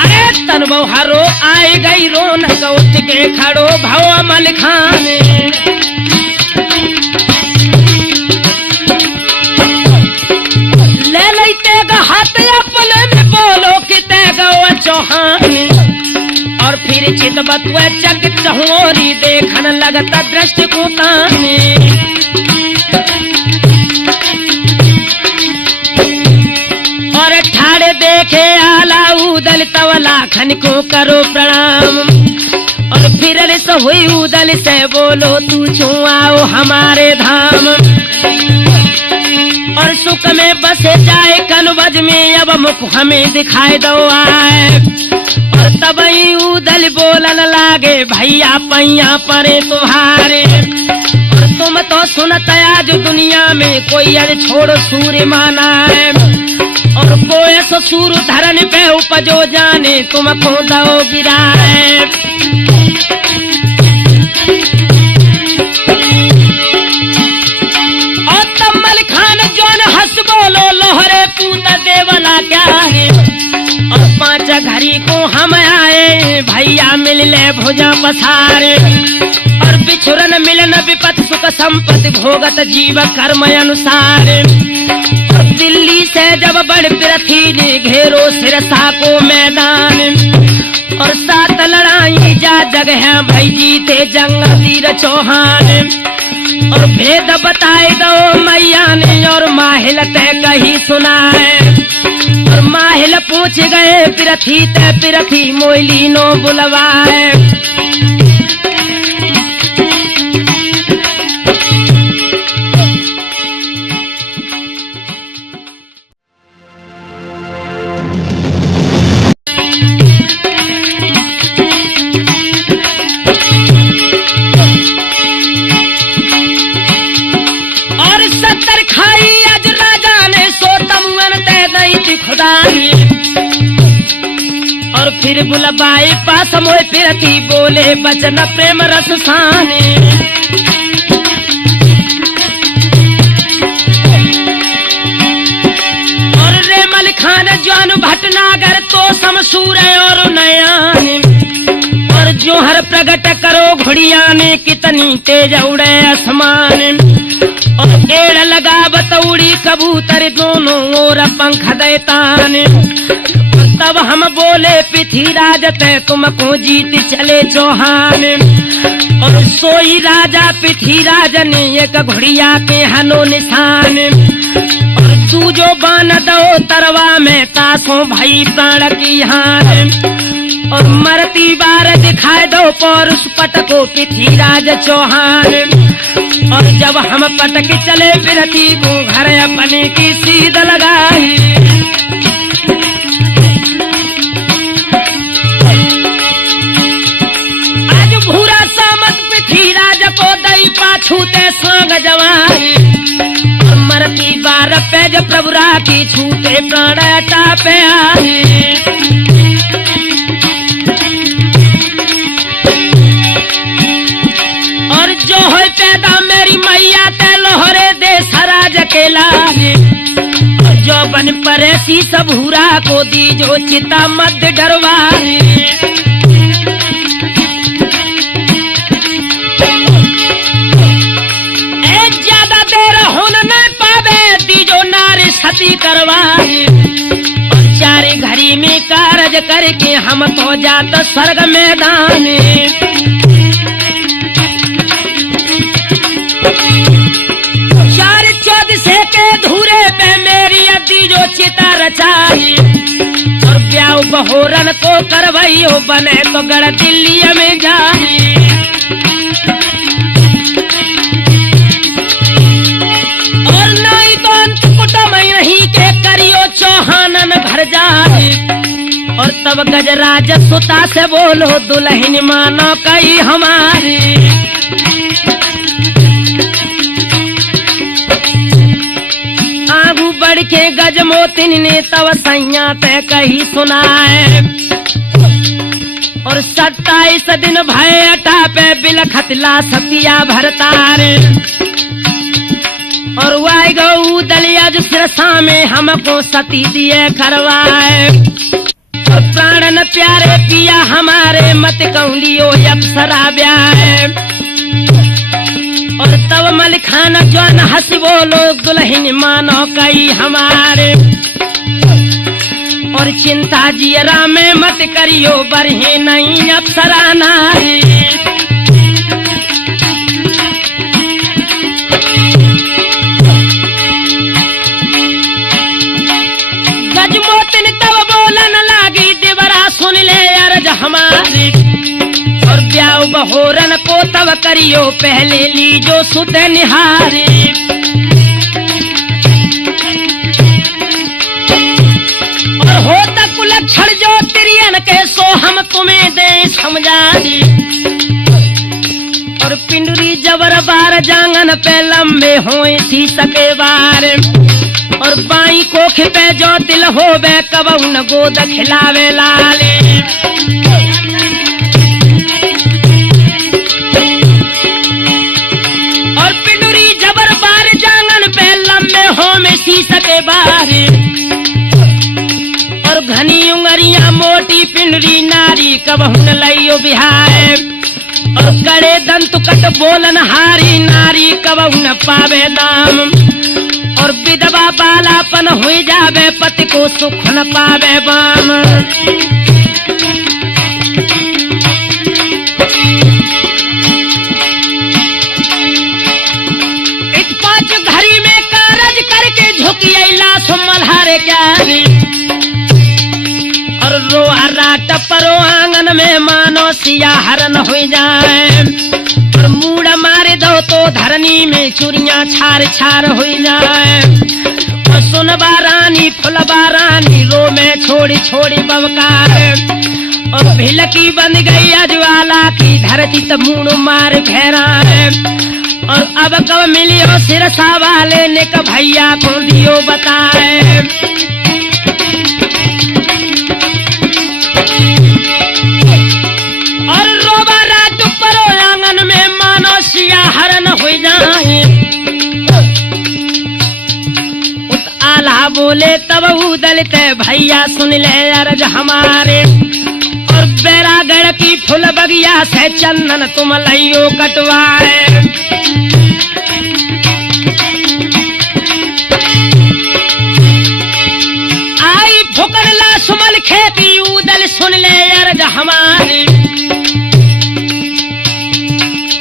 अरे तन हरो आए गई रोनक, उठ के खड़ो भव मलखान। ले लेते हाथ अपने में बोलो किते गो चौहान। और फिर चितबत चक चहोरी देखन लगता दृष्टि को ताने। और ठाड़े देखे आला उदल तवला खन को करो प्रणाम। और फिर से हुई उदल से बोलो तू छुआओ हमारे धाम। और सुख में बसे जाए कनवज में अब मुख हमें दिखाई दो आए। और तब ही उदल बोलन लागे भैया पैया परे तुम्हारे। और तुम तो सुनत आज दुनिया में कोई अड़ छोड़ो सूर्य माना है। और कोई ससुर धरन पे उपजो जाने तुमको दो गिराए। और तब मलखान जोन हंस बोलो लोहरे पूत देवला क्या है। और 5 घड़ी को हम आए भैया मिल ले भुजा पसारे। और बिछुरन मिलन विपत सुख संपत्ति भोगत जीव कर्म अनुसार। दिल्ली से जब बड़ प्रथी ने घेरो सिरसा को मैदान। और 7 लड़ाई जा जगह भाई जीते जंग तीर चौहान। और भेद बताए दो मैया ने और माहिल ते कही सुनाए। और माहिल पूछ गए पिरथी ते पिरथी मोइली नो बुलवाए। और 70 खाई अज राजा ने सो तमुअन ते दई थी खुदाई। और फिर बुलवाए पास मोए पिरथी बोले बचन प्रेम रस साने। और रेमल खान जौन भटनागर तो समसूर और नयान। और जोहर प्रगट करो घुड़िया ने कितनी तेज उड़े आसमान। और एड़ लगा बतौड़ी कबूतर दोनों ओर पंख देतान। तब हम बोले पृथ्वीराज ते तुमको जीत चले चौहान। और सोई राजा पृथ्वीराज ने एक घुड़िया के हनो निशान। और तू जो बान दो तरवा में तासों भाई प्राण की हान। और मरती बार दिखाए दो पौरुष पट को पृथ्वीराज चौहान। और जब हम पटक चले पिरथी को घर अपने की सीध लगाई। आज भूरा सामत पृथ्वीराज को दई पाछू ते सांग जवाई। और मरती बार पेज प्रभुरा की छूटे प्राण टापे आई। और जो हो पैदा मेरी मैया ते लोहरे दे सराज के लाए। और जो बन परे शीस भूरा को दी जो चिता मध्य डरवाए। ज्यादा देर होन न पावे दी जो नारी सती करवाए। और चारे घड़ी में कारज करके हम तो जात स्वर्ग मैदान। चार चौदसे के धूरे पे मेरी अद्दी जो चिता रचाई। और ब्याह बहोरन को करवई हो बने तो गढ़ दिल्ली में जाई। और नहीं तो अंत कुटुंब नहीं के करियो चौहानन घर जाए। और तब गजराज सुता से बोलो दुल्हन मानो कई हमारी। आगू बढ़ के गजमोतिन ने तब सैया ते कही सुनाए। और 27 दिन भय अटा पे बिलखतला सतिया भरतार। और वाई गऊ दलिया जो सिरसा में हमको सती दिए करवाए। और प्राणन प्यारे पिया हमारे मत कौलियो अप्सरा ब्याह। और तब मलिखान जौन हंस बोलो दुल्हन मानो कई हमारे। और चिंता जियरा में मत करियो बरहे नहीं अप्सरा नारी। गजमोतिन तब बोलन लागी देवरा सुन ले अर्ज हमारी। और ब्याह बहोरन को तब करियो पहले लीजो सुत निहारी। और हो तक कुलक्षण जो तिरियन के सो हम तुम्हें दे समझारी। और पिंडरी जबर बार जांगन पे लंबे होए सी सके बार। और बाई कोख पे जो दिल हो बे कबउन गोद खिलावे लाले। और पिंडुरी जबर बार जांगन पे लंबे हो में शीश के बारे। और घनी उंगरियां मोटी पिंडुरी नारी कबहुन लइयो बिहाए। और कड़े दंत कट बोलन हारी नारी कबहुन पावे दाम। और विधवा बालापन हो जावे पति को सुख न पावे बाम। इस पांच घड़ी में कारज करके झुकी लाश मल्हारे क्या हरा टपरो आंगन में मानो सिया हरन हो जाए। और मूड़ मारे दो तो धरनी में चूड़ियां छार छार हो जाए। और सुनबा रानी फुलबा रानी रो में छोड़ी छोड़ी बवकार। और भिलकी बन गई अजवाला की धरती तो मूड़ मार घेरा है। और अब कब मिलियो सिरसा वाले ने क भैया को दियो बताए। और रोबा रात परो आंगन में मानो सिया हरन हो जाए। उस आल्हा बोले तब उदलते भैया सुन ले अर्ज हमारे। और बैरागढ़ की फूल बगिया से चंदन तुम लइयो कटवाए। आई फुकरला सुमल खेती उदल सुन ले अर्ज हमारी।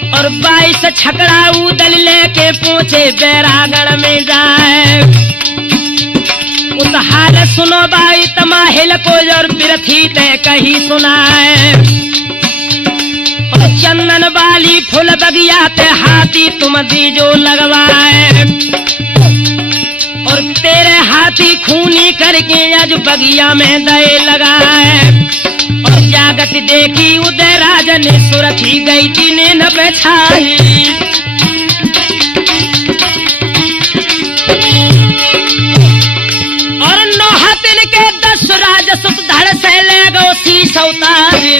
और 22 छकड़ा उदल लेके पहुंचे बैरागढ़ में जाए। उतहार सुनो बाई तमाहिल को और बिरथी ते कही सुनाए। और चंदन वाली फूल बगिया ते हाथी तुम दीजो लगवाए। और तेरे हाथी खूनी करके आज बगिया में दे लगाए। और जागत देखी उदय राज ने सुरथी गई तीने न बेछाई। और 9 दिन के 10 राजसुत धड़ से ले गो शीश उतारे।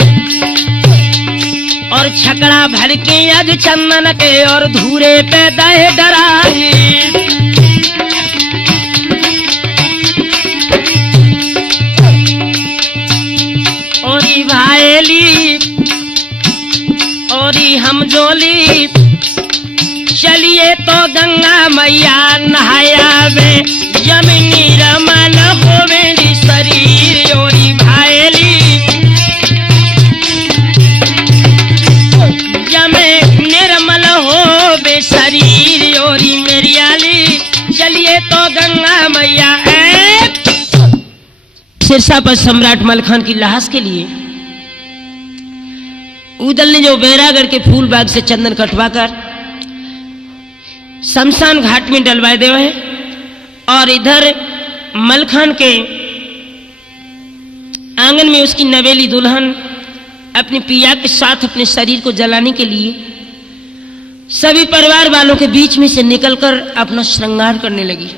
और छकड़ा भर के अज चंदन के और धूरे पे दे डराए। और भाईली और हम जोली चलिए तो गंगा मैया नहायावे। यमुनी रमन होवेली शरीर ओरी भाईली। यमे निर्मल होवे शरीर ओरी मेरियाली। चलिए तो गंगा मैया। सिरसा पर सम्राट मलखान की लाश के लिए उदल ने जो बैरागढ़ के फूल बाग से चंदन कटवाकर शमशान घाट में डलवाए देवा है। और इधर मलखान के आंगन में उसकी नवेली दुल्हन अपने पिया के साथ अपने शरीर को जलाने के लिए सभी परिवार वालों के बीच में से निकलकर अपना श्रृंगार करने लगी।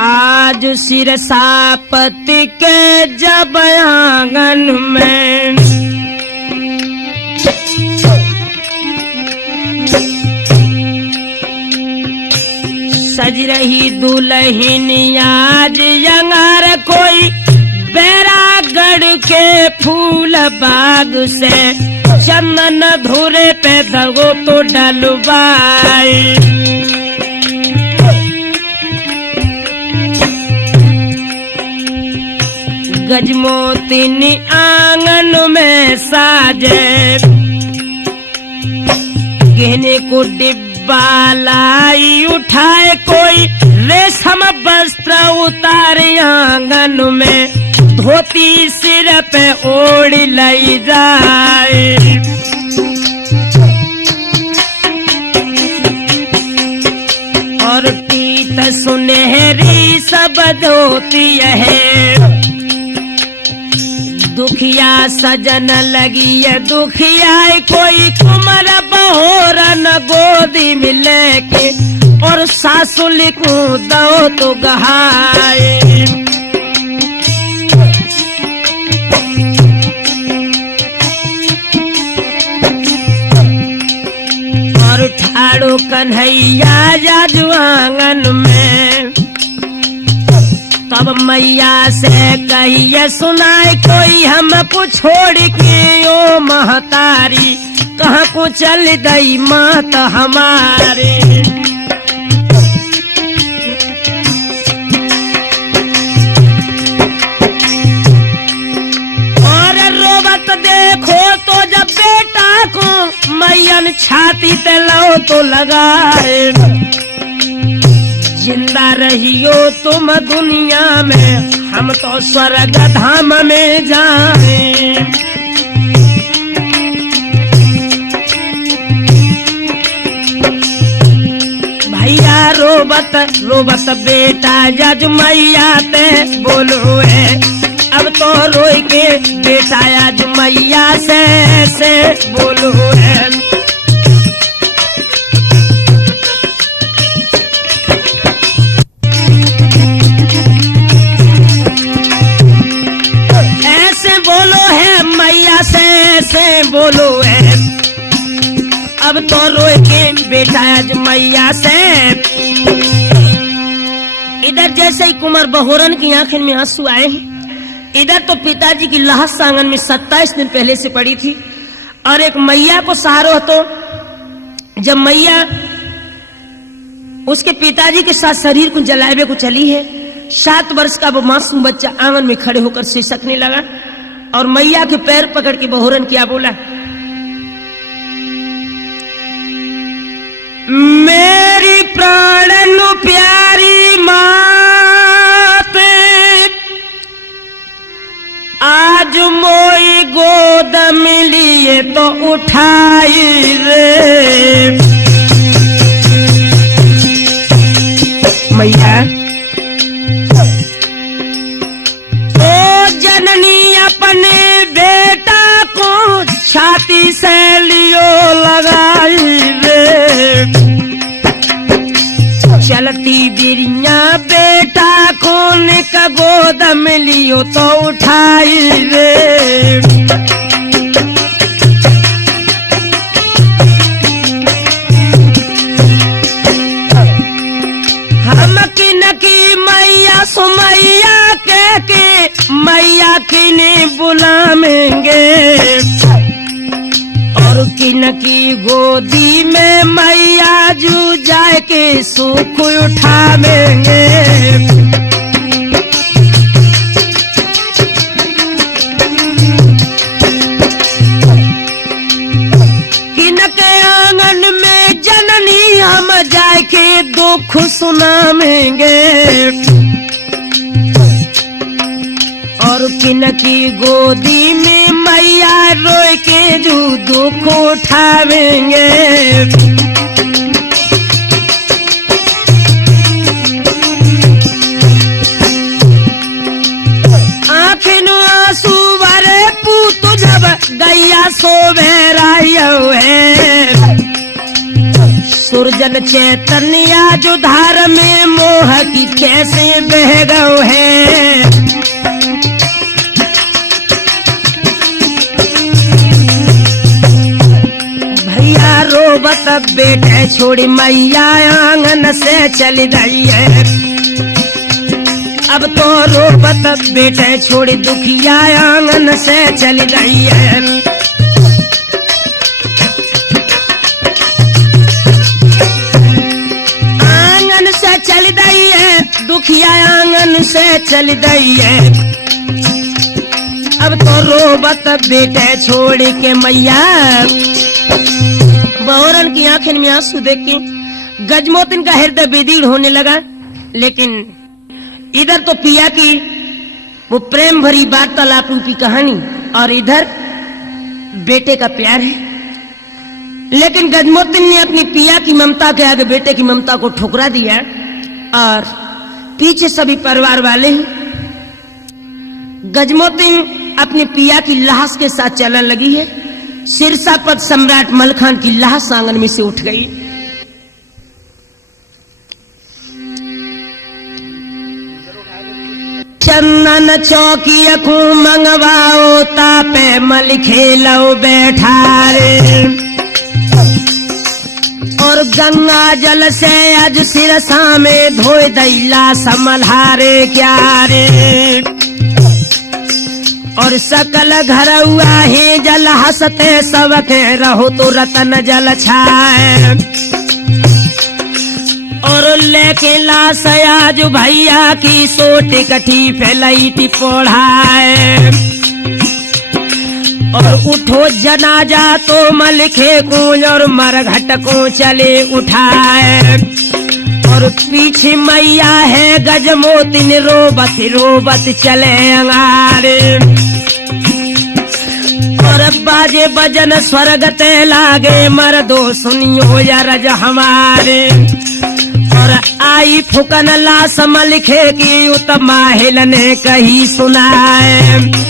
आज सिरसापति के जब आंगन में सज रही दुल्हन आज यंगार कोई बैरागढ़ के फूल बाग से चंदन धुरे पे दगो तो डलवाए। गजमोतिन आंगन में साजे गहने को डिब्बा लाई उठाए कोई रेशम वस्त्र उतारे आंगन में धोती सिर पे ओढ़ लाई जाए। और पीत सुनहरी सब धोती है दुखिया सजन लगी है दुखिया कोई कुमर बहोरन गोदी में लेके और सासुल को दो तो गहाए। और ठाड़ो कन्हैया जाजू आंगन में तब मैया से कहिए सुनाए कोई हमको छोड़ के ओ महतारी कहाँ को चल गई मात हमारे। और रोबत देखो तो जब बेटा को मैयन छाती ते लो तो लगाए। जिंदा रहियो तुम दुनिया में हम तो स्वर्ग धाम में जाए। भैया रोबत रोबत बेटा जज मैया ते बोलो है, अब तो रोई के बेटा आज मैया से बोलो है। ऐसे बोलो है मैया से बोलो है, अब तो रोए के बेटा आज मैया से। इधर जैसे ही कुंवर बहोरन की आंखों में आंसू आए हैं, इधर तो पिताजी की लाश आंगन में 27 दिन पहले से पड़ी थी और एक मैया को सहारो। तो जब मैया उसके पिताजी के साथ शरीर को जलावे को चली है, 7 वर्ष का वो मासूम बच्चा आंगन में खड़े होकर सिसकने लगा और मैया के पैर पकड़ के बहोरन क्या बोला, मेरी प्राण प्यारी मात आज मोई गोद मिलिए तो उठाई रे। मैया ओ जननी अपने बेटा को छाती से लियो लगाई रे। चलती बिरिया बेटा कौन का गोद में लियो तो उठाई रे। हम की न की मैया सुमैया के मैया की ने बुलाएंगे और किन की गोदी में मैया जू जाए के सुख उठावेंगे। किन के आंगन में जननी हम जाए के दुख सुनावेंगे और किन की गोदी में मैया रोए के जो दुख उठावेंगे। आंखें आंसू भरे पूत जब गैया सो बहरायो है, सुरजन चैतन्या जो धार में मोह की कैसे बह गयो है। रोबत बेटे छोड़ी मैया आंगन से चली गई है, अब तो रोबत बेटे छोड़ी दुखिया आंगन से चली गई है। आंगन से चली गई है, दुखिया आंगन से चली गई है, अब तो रोबत बेटे छोड़ के मैया। बहोरन की आंखें में आंसू देख के गजमोतिन का हृदय विदीर्ण होने लगा, लेकिन इधर तो पिया की वो प्रेम भरी वार्तालाप रूपी कहानी और इधर बेटे का प्यार है। लेकिन गजमोतिन ने अपनी पिया की ममता के आगे बेटे की ममता को ठुकरा दिया और पीछे सभी परिवार वाले ही। गजमोतिन अपनी पिया की लाश के साथ चलने लगी है। सिरसापत सम्राट मलखान की लाश आंगन में से उठ गई। चंदन चौकी को मंगवाओ तापे मल खेलो बैठा रे, और गंगा जल से आज सिरसा में धोए दैला समलहारे क्या रे। और सकल घर हुआ है जल हंसते सबके रहो तो रतन जल छाए, और लेके लाश आज भैया की सोट कठी फैलाई थी पोढ़ाए। और उठो जनाजा तो मलखे को और मरघट को चले उठाए, और और पीछे मैया है गजमोतिन रोबत रोबत चले अंगारे और बाजे बजन स्वर्गते लागे मर्दो सुनियो या रज हमारे और आई फुकन लासम लिखे की उत्तमा हिल ने कही सुनाए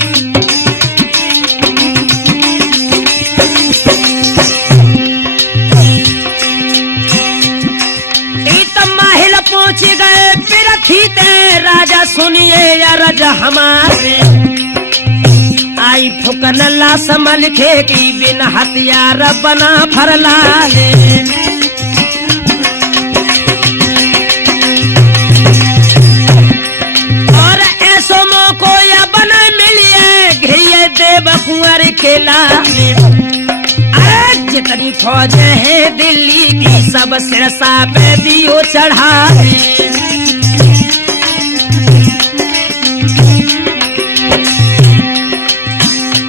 पहुंच गए पिरथी ते राजा सुनिए या राजा हमारे आई फुकन लासम लिखे की बिन हथियार बना फरलाले और ऐसो मौको या बना मिलिए घिये देव कुंवर खेला जितनी फौज है दिल्ली की सब सिरसा पे दियो चढ़ाए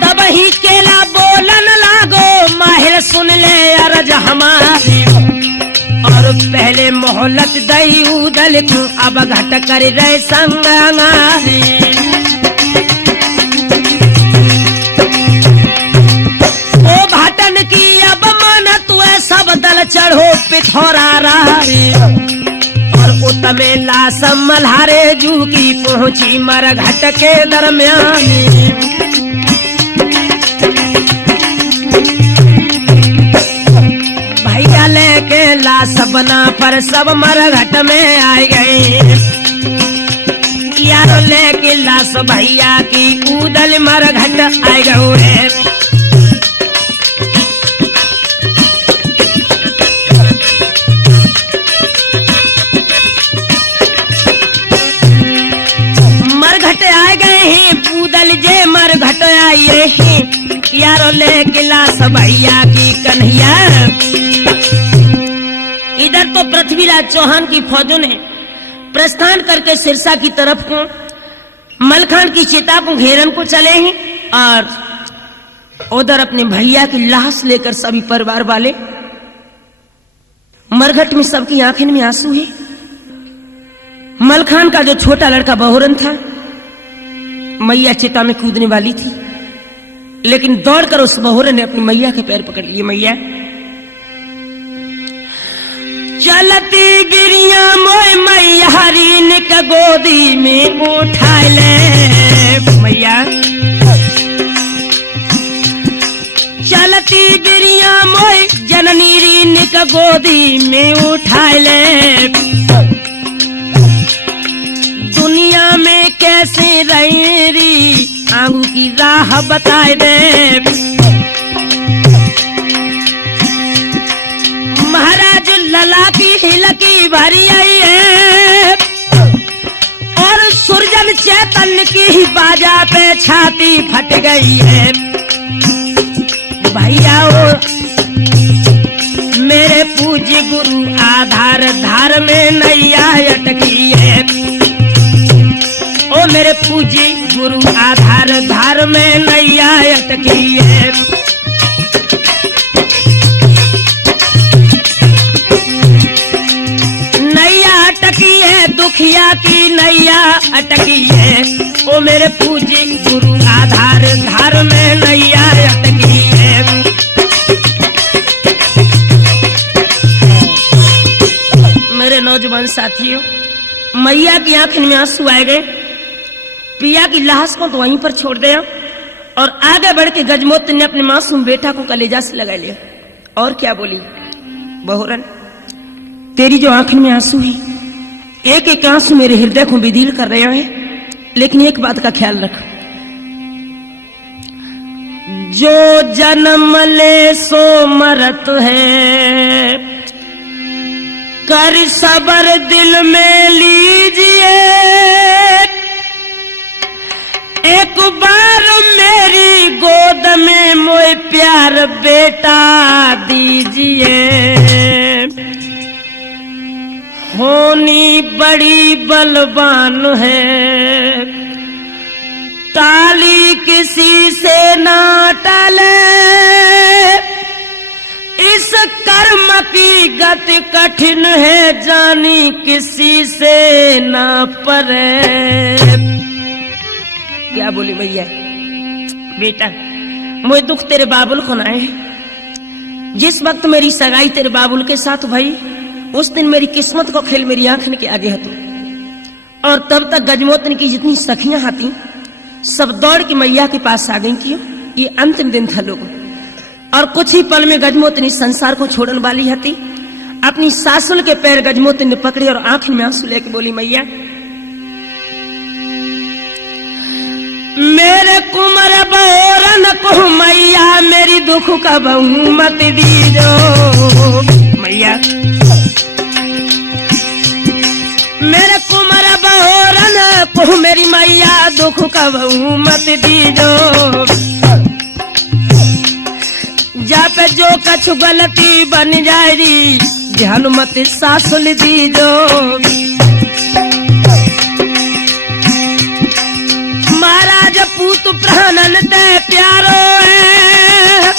तब ही केला बोलन लागो माहिर सुन ले अरज हमारी और पहले मोहलत दई उदल को अब घट कर रहे संगंगारे सब दल चढ़ो पिथौरा रहे और उतमे लासम मल्हारे जू की पहुंची मरघट के दरमियान भैया लेके लाश बना पर सब मरघट में आए गए यार लेके लाश भैया की उदल मरघट आए गए जे मर घट आइए यारो ले किला भैया की कन्हैया इधर तो पृथ्वीराज चौहान की फौजों ने प्रस्थान करके सिरसा की तरफ को मलखान की चिता को घेरन को चले हैं और उधर अपने भैया की लाश लेकर सभी परिवार वाले मरघट में सबकी आंखें में आंसू है। मलखान का जो छोटा लड़का बहुरन था मैया चिता में कूदने वाली थी लेकिन दौड़कर उस बहुरे ने अपनी मैया के पैर पकड़ लिए मैया चलती गिरिया मोय मैया हरी निक गोदी में उठा ले मैया चलती गिरिया मोय जननी री निक गोदी में उठा ले दुनिया में कैसे रहेरी आंगू की राह बताए दे महाराज लला की हिलकी भरी आई है और सुरजन चैतन्य की ही बाजा पे छाती फट गई है भैया ओ मेरे पूज्य गुरु आधार धार में नैया अटकी है ओ मेरे पूजी गुरु आधार धार में नैया अटकी है नैया अटकी है दुखिया की नैया अटकी है ओ मेरे पूजी गुरु आधार धार में नैया अटकी है मेरे नौजवान साथियों मैया की आंखों में आंसू आए गए पिया की लाश को तो वहीं पर छोड़ दिया और आगे बढ़ के गजमोत ने अपने मासूम बेटा को कलेजा से लगा लिया और क्या बोली बहुरन तेरी जो आंखों में आंसू है एक एक आंसू मेरे हृदय को विदील कर रहे हैं लेकिन एक बात का ख्याल रख जो जन्म ले सो मरत है कर सबर दिल में लीजिए एक बार मेरी गोद में मोए प्यार बेटा दीजिए होनी बड़ी बलवान है ताली किसी से ना टले इस कर्म की गति कठिन है, जानी किसी से ना परे। क्या बोली भैया? बेटा मुझे दुख तेरे बाबुल को ना है। जिस वक्त मेरी सगाई तेरे बाबुल के साथ भाई, उस दिन मेरी किस्मत को खेल मेरी आंखन के आगे हतो। और तब तक गजमोतन की जितनी सखियां आती सब दौड़ के मैया के पास आ गई कि ये अंतिम दिन था लोगों। और कुछ ही पल में गजमोतनी संसार को छोड़ने वाली हती। अपनी सासुल के पैर गजमोतनी ने पकड़े और आंखों में आंसू लेके बोली, मैया मेरे कुमर बहोरन को मैया मेरी दुख का बहुमत दीजो। मैया मेरे कुमर बहोरन को मेरी मैया दुख का बहुमत दीजो। जा पे जो कछु गलती बन जाएगी ध्यान मत सासुल दीजो। महाराज पूत प्राणन ते प्यारो है,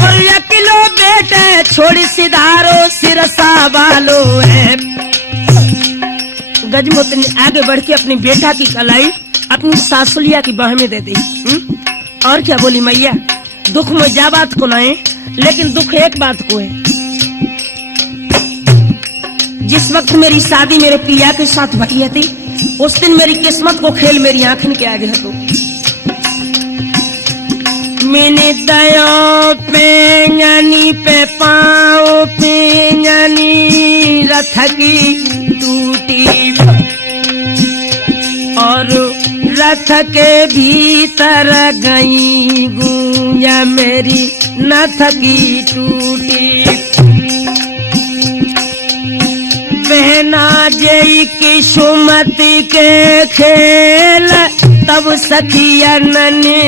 और यकिलो बेटे छोड़ी सिधारो सिरसा वालो है। गजमोतन ने आगे बढ़ के अपनी बेटा की कलाई अपनी सासुलिया की बाह में दे दी। और क्या बोली, मैया दुख में जा बात को ना है, लेकिन दुख एक बात को है। जिस वक्त मेरी शादी मेरे पिया के साथ भई थी, उस दिन मेरी किस्मत को खेल मेरी आंखन के आगे है। तो मैंने दया पे जानी पे पाओ पे जानी रथ की टूटी, और रथ के भीतर गई गूंजा मेरी नथ की टूटी। बहना जई की सुमति के खेल, तब सखियन ने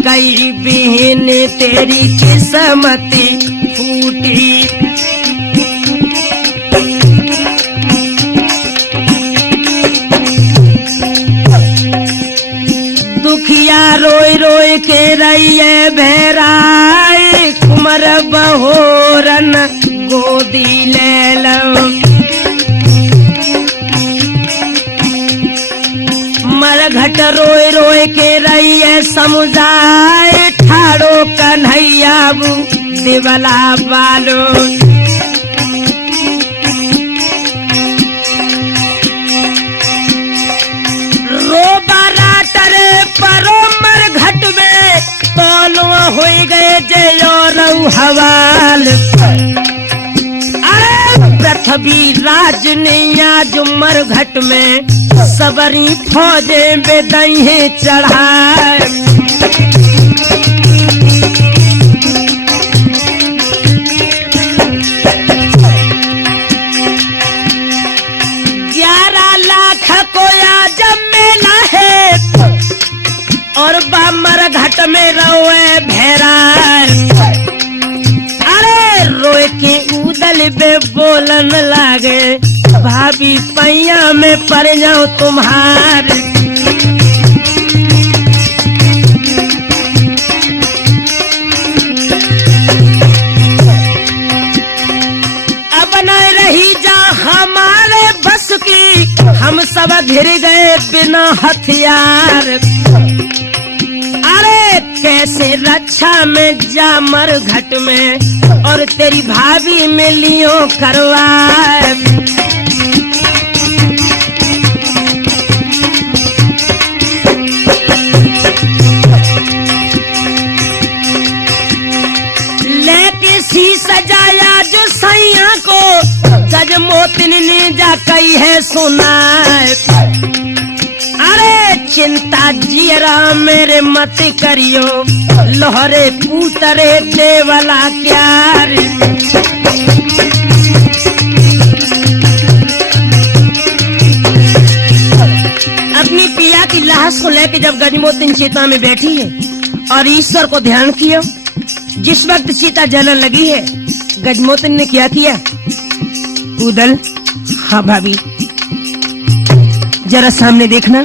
कई बहन तेरी किस्मती फूटी। दुखिया रोई रोई के रहिए भैराई, कुमर बहोरन गोदी ले लो। मरघट रोए रोए के रहिए समुदाय, ठाड़ो कन्हैया देवला बालो। हो गए जयो रऊ हवाल, अरे पृथ्वी राज नैया जुमर घट में सबरी फौजे बेदही चढ़ाए। 11 लाख को आजम मेला है, और बामर घट में रोए भैरा। अरे रोए के उदल पे बोलन लागे, भाभी पैया में पड़ जाओ तुम्हारे। अब न रही जा हमारे बस की, हम सब घिर गए बिना हथियार। कैसे रक्षा में जामर घट में, और तेरी भाभी में लियो करवाए। लेके सी सजाया जो सैया को, गजमोतन ने जा कही है सुनाए। अरे चिंता जियरा मेरे मत करियो, लोहरे पूतरे देवला क्या रे। अपनी पिया की लाश को लेकर जब गजमोतन सीता में बैठी है और ईश्वर को ध्यान किया, जिस वक्त सीता जलन लगी है, गजमोतन ने क्या किया? उदल, हाँ भाभी जरा सामने देखना।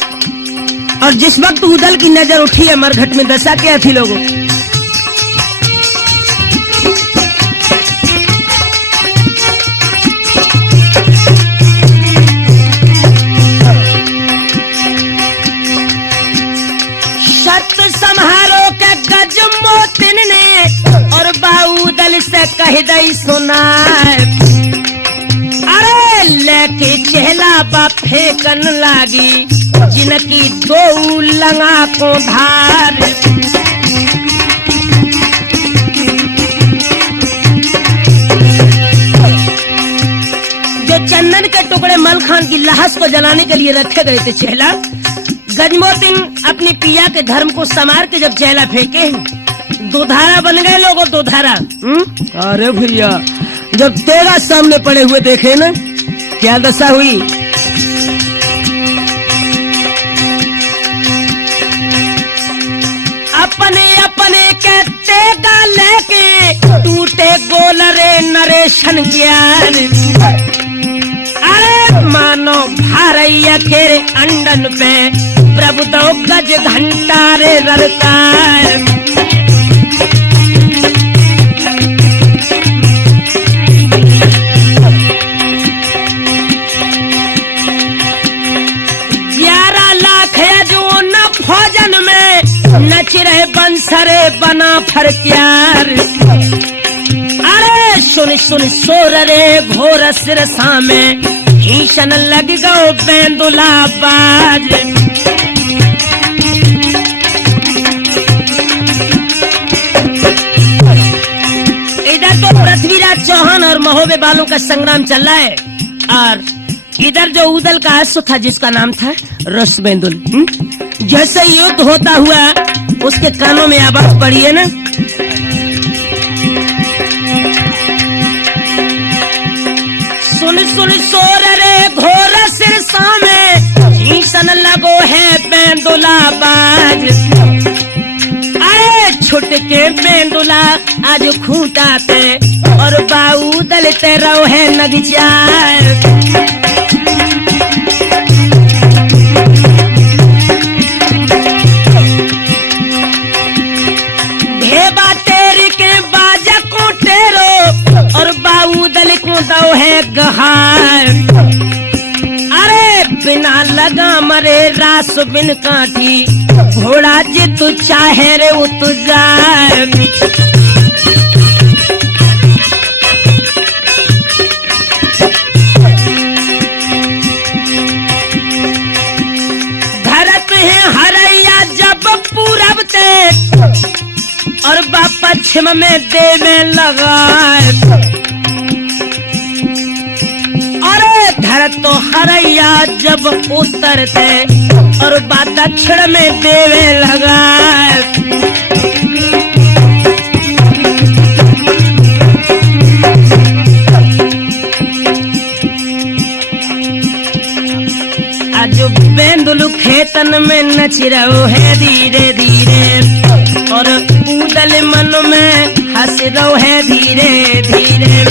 और जिस वक्त उदल की नजर उठी है, मरघट में दशा क्या थी लोगों? समारोह के गज मोतिन ने और बाउदल से कह दई सुना, अरे लेके चहला बा फेंकन लागी जिनकी दो लंगा को धार। जो चंदन के टुकड़े मलखान की लाश को जलाने के लिए रखे गए थे चहला, गजमोतिन अपनी पिया के धर्म को संवार के जब चहला फेंके, दुधारा बन गए लोगों, दुधारा। अरे भैया जब तेरा सामने पड़े हुए देखे ना, क्या दशा हुई। अपने अपने के तेगा लेके टूटे गोल रे नरेशन ज्ञान, अरे मानो भारैया खेरे अंडन पे प्रभु तो गज घंटा रे ररकार। नच रहे बंसरे बना फरक्यार, अरे सुन सुन सोर रे घोर सिरसा में भीषण लग गो बेंदुला बाज। इधर तो पृथ्वीराज चौहान और महोबे बालों का संग्राम चल रहा है, और इधर जो उदल का अश्व था जिसका नाम था रसबेंदुल, जैसे युद्ध होता हुआ उसके कानों में आवाज पड़ी है ना, सुन सुन सोर रे घोर सिरसा में भीषण लगो है बेंदुला बाज। अरे छुट के बेंदुला आज खूंटाते और बाउदल ते रहो है नग जाए। और बाउदल को दो है गहार, अरे बिना लगा मरे रास बिन काठी घोड़ा जे तू चाहे रे वो तू जाए। धरत है हरैया जब पूरब ते और बा पश्चिम में देवे लगाए, अरे धरत तो हरैया जब उतरते और बा दक्षिण में देवे लगाए। आज बेंदुल खेतन में नच रहो है धीरे धीरे, और उदल मन में हंस रहो है धीरे धीरे।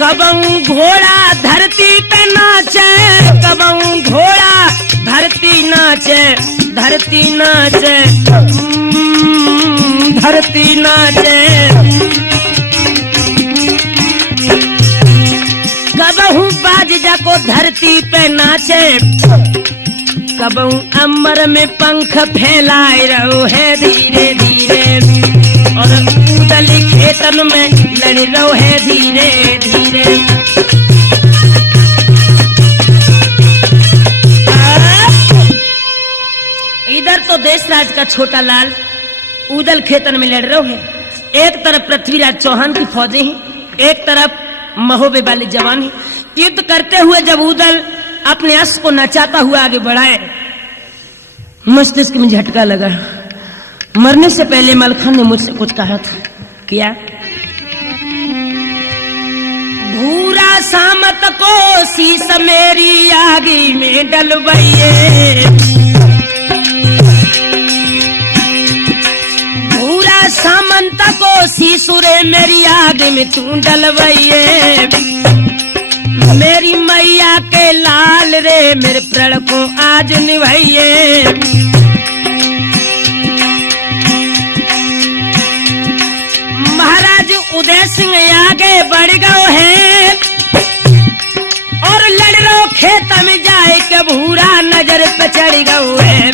कबऊ घोड़ा धरती पे नाचे, कबऊ घोड़ा धरती नाचे, धरती नाचे, धरती नाचे। कबहू बाज जाको धरती पे नाचे, कबहू अमर में पंख फैलाए रहो है धीरे धीरे, और उदल खेतन में लड़ रहो है धीरे धीरे। इधर तो देशराज का छोटा लाल उदल खेतन में लड़ रहो है, एक तरफ पृथ्वीराज चौहान की फौजें हैं, एक तरफ महोबे वाले जवान हैं। युद्ध करते हुए जब उदल अपने अश्व को नचाता हुआ आगे बढ़ाए, मस्तिष्क में झटका लगा। मरने से पहले मलखान ने मुझसे कुछ कहा था, क्या? भूरा सामत को शीश मेरी आगी में डलवाइए, भूरा सामंत को शीशुरे मेरी आग में तू डलवाइए। मेरी मैया के लाल रे मेरे प्रण को आज निभाइए। महाराज उदय सिंह आगे बढ़ गए हैं और लड़ रो खेत में जाए के भूरा नजर पे चढ़ गए हैं।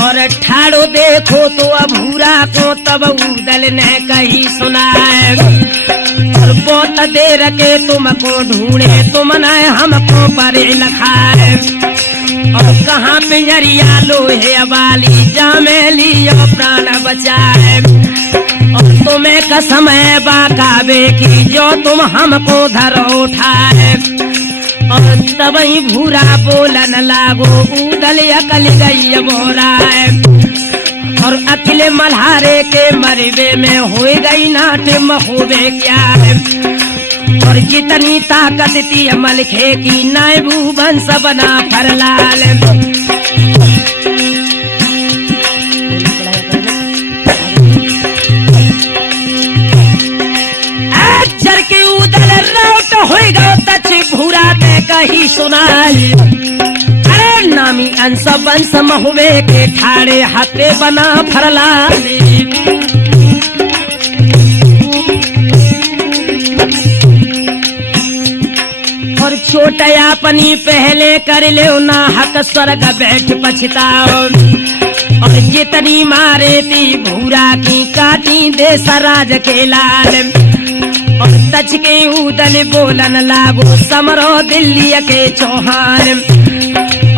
और ठाड़ो देखो तो अभूरा को तब उदल ने कही सुनाए। और बहुत देर के तुमको ढूंढे तुम न हमको परे लखाए। और कहाँ पिंजरिया लोहे वाली जामे लियो प्राण बचाए। और तुम्हें कसम है बाकाबे की जो तुम हमको धरो उठाए। और तबही भूरा बोलन लागो उदल अकल गई बोराए। और अकेले मल्हारे के मरबे में हो गई नाट महोबे क्या है। और जितनी ताकत थी मलखे की नायबू बंस बना फरलाल। अजर के उदल राउट हो गो तच भूरा पे कही सुनाई। अरे नामी अंश बंस महुए के ठाड़े हाथे बना फरलाल। और छोटया पनी पहले कर ले ना हक स्वर्ग बैठ पछताओ। और जितनी मारे थी भूरा की काटी दे सराज के लाल। और तच के उदल बोलन लागो समरो दिल्ली के चौहान।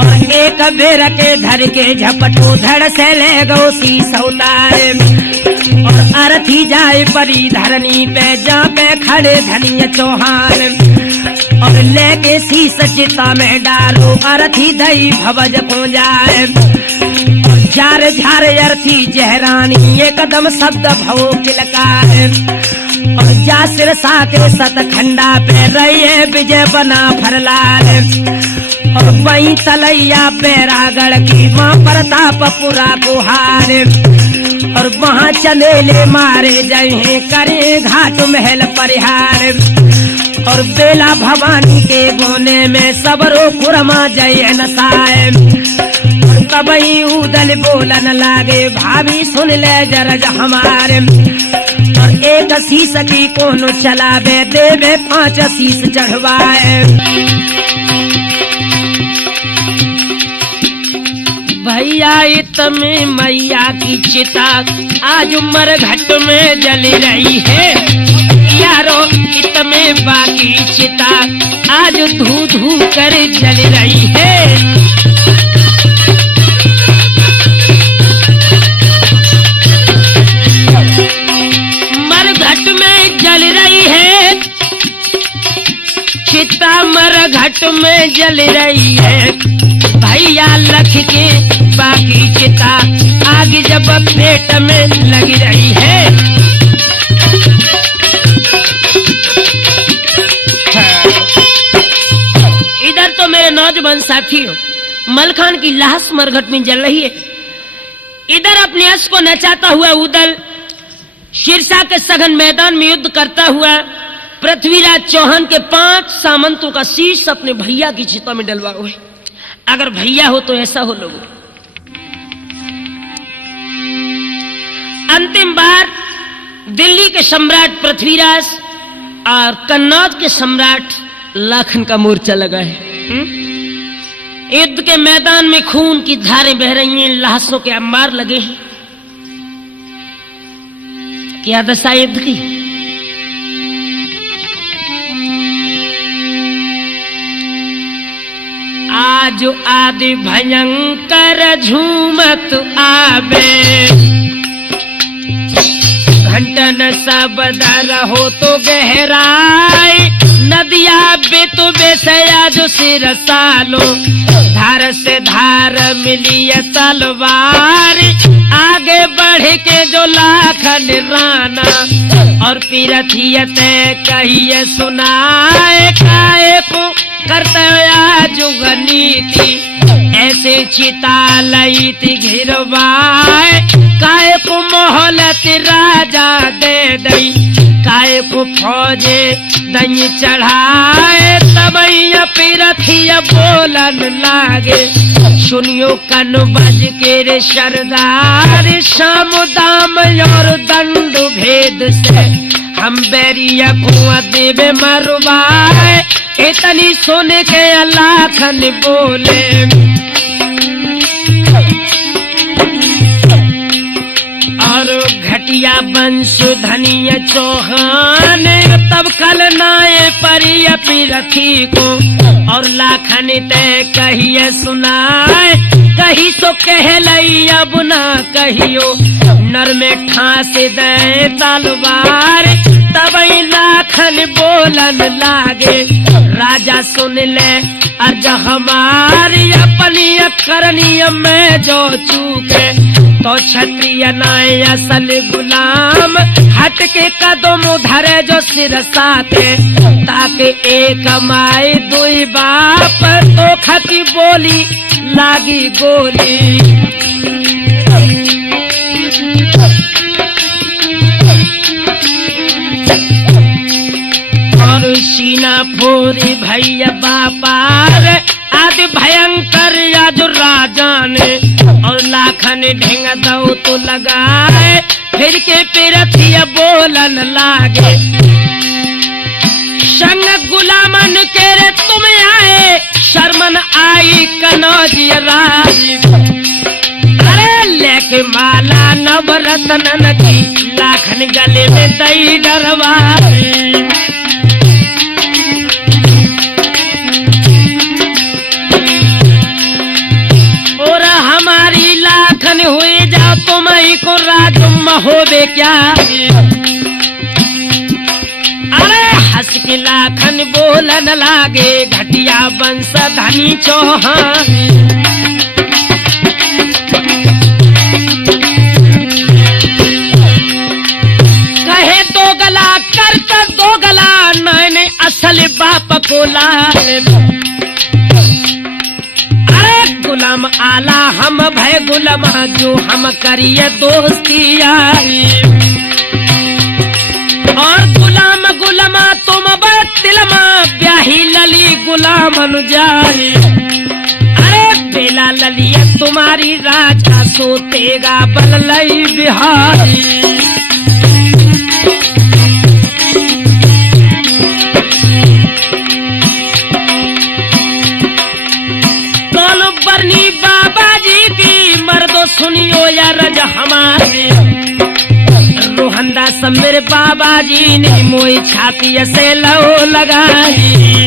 और एक बेर के धर के झपटो धड़ से ले गो सी सौतार। और अरथी जाए परी धरनी पे जा पे खड़े धनिया चौहान। और लेके शीस चिता में डालो अरथी दई भवज को जाए। और झार झार अरथी जहरानी एकदम शब्द भव किलकाए। और जा सिरसा के सतखंडा पे रहिए विजय बना फरलाल। और वहीं तलैया पैरागढ़ की मां प्रताप पुरा को हार। और वहाँ चंदेले मारे जहे करे घाट महल परिहार। और बेला भवानी के गोने में सबरो कुरमा जय नसाए। तबही उदल बोलन लागे भाभी सुन ले जरज हमारे। और एक शीश की कोनो चलावे देवे 5 शीश चढ़वाए। भैया इतमे मैया की चिता आज मरघट में जल रही है। यारो इतमे बाकी चिता आज धू धू कर जल रही है। मरघट में जल रही है चिता, मरघट में जल रही है। भैया लख के बाकी चिता आग जब पेट में लग रही है। इधर तो मेरे नौजवान साथियों मलखान की लाश मरघट में जल रही है। इधर अपने यश को नचाता हुआ उदल सिरसा के सघन मैदान में युद्ध करता हुआ पृथ्वीराज चौहान के 5 सामंतों का शीश अपने भैया की चिता में डलवा हुए। अगर भैया हो तो ऐसा हो लोगों। अंतिम बार दिल्ली के सम्राट पृथ्वीराज और कन्नौज के सम्राट लाखन का मोर्चा लगा है। युद्ध के मैदान में खून की धारें बह रही हैं, लाशों के अंबार लगे हैं। क्या दशा युद्ध की। आज आदि भयंकर झूमत आवे, घंटन सब दर हो तो गहराई, नदिया बे तो बेसया जो सिर सालो, धार से धार मिली तलवार, आगे बढ़ के जो लाखन राना, और पीरथियत कहिए सुनाए, काए को कर्तव्या जुग नीति, ऐसे चिता लई थी घिरवाए, काय को मोहलत राजा दे दई, काय को फौजे दई चढ़ाए तबैया पिरथिया बोलन लागे सुनियो कन बज के रे सरदार शाम दाम और दंड भेद से हम बैरिया कुआ देवे मरवाए इतनी सोने के लाखन बोले और घटिया बंश धनिया चौहान तब कल नाये परिया पिरथी को और लाखन तय कहिए सुनाए कही सो कह लई अब ना कहियो नर में ठास दे तलवार तब लाखन बोलन लागे राजा सुन ले अर्ज हमारी अपनी करनी में जो चूके तो क्षत्रिय नाय असल गुलाम हट के कदम धरे जो सिर साथे ताकि एक माए दुई बाप तो खती बोली लागी गोली और सीना फोरी भैया बापार आदि भयंकर याज राजा ने और लाखन ढेंग दो तो लगाए फिर के पिरथिया बोलन लागे संग गुलामन के रे तुम आए शर्मन आई कनौजिया राजी अरे लेके माला नवरत्न की लाखन गले में दई डरवाए और हमारी लाखन हुई जा तुम ही को राजुम होवे क्या अरे हंस के लाखन बोलन लागे घटिया बंश धनी चौहान कहे दो गला कर कर दो गला मैंने असल बाप को लाल गुलाम आला हम भय गुलामा जो हम करिए दोस्ती और गुलाम गुलामा तुम तिलमा ब्याही लली गुलाम अनुजारी अरे बेला ललिया तुम्हारी राजा सोतेगा बललई बिहारी बाबा जी की मर्दो सुनियो या रज हमारे रोहंदा सब मेरे बाबा जी ने मोई छाती से लो लगाई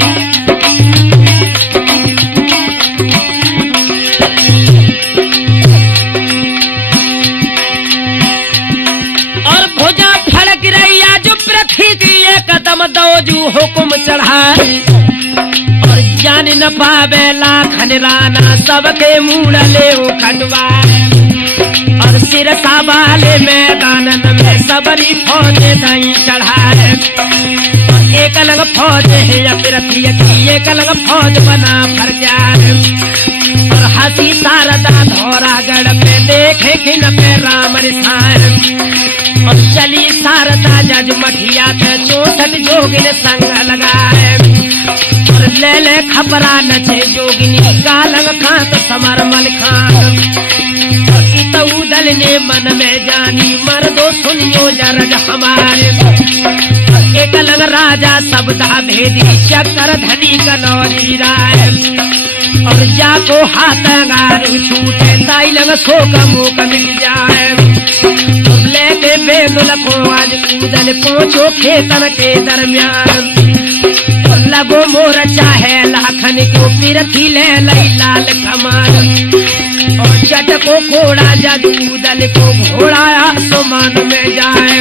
और भुजा फड़क रही जो पृथ्वी की एक कदम दो जो हुक्म चढ़ाई जान न पावे लाखन राना सबके मूड़ ले खटवा और सिर साबाले मैदान में सबरी फौज दई चढ़ाए एक अलग फौज है या पृथ्वी की एक अलग फौज बना फर जाए और हंसी शारदा धौरागढ़ पे देखे कि न पे राम रिसाए और चली शारदा जज मठिया के 64 जोगिन संग लगाए ले ले खपरा नचे जोगिनी कालंग खात समर मल खान दल ने मन में जानी मर्दो सुनियो जरज हमारे एक लंग राजा सबदा भेदी चक्कर धनी कनौरी राय और जाको हाथ गारू छूटे ताई लंग शोक मोक मिल जाए लेके बेदुल को आज कूदल पहुंचो खेतन के दरमियान लगो मोर चाहे लाखन को पिरथी ले लई लाल कमान और चट को घोड़ा जदूदल को घोड़ा आसमान में जाए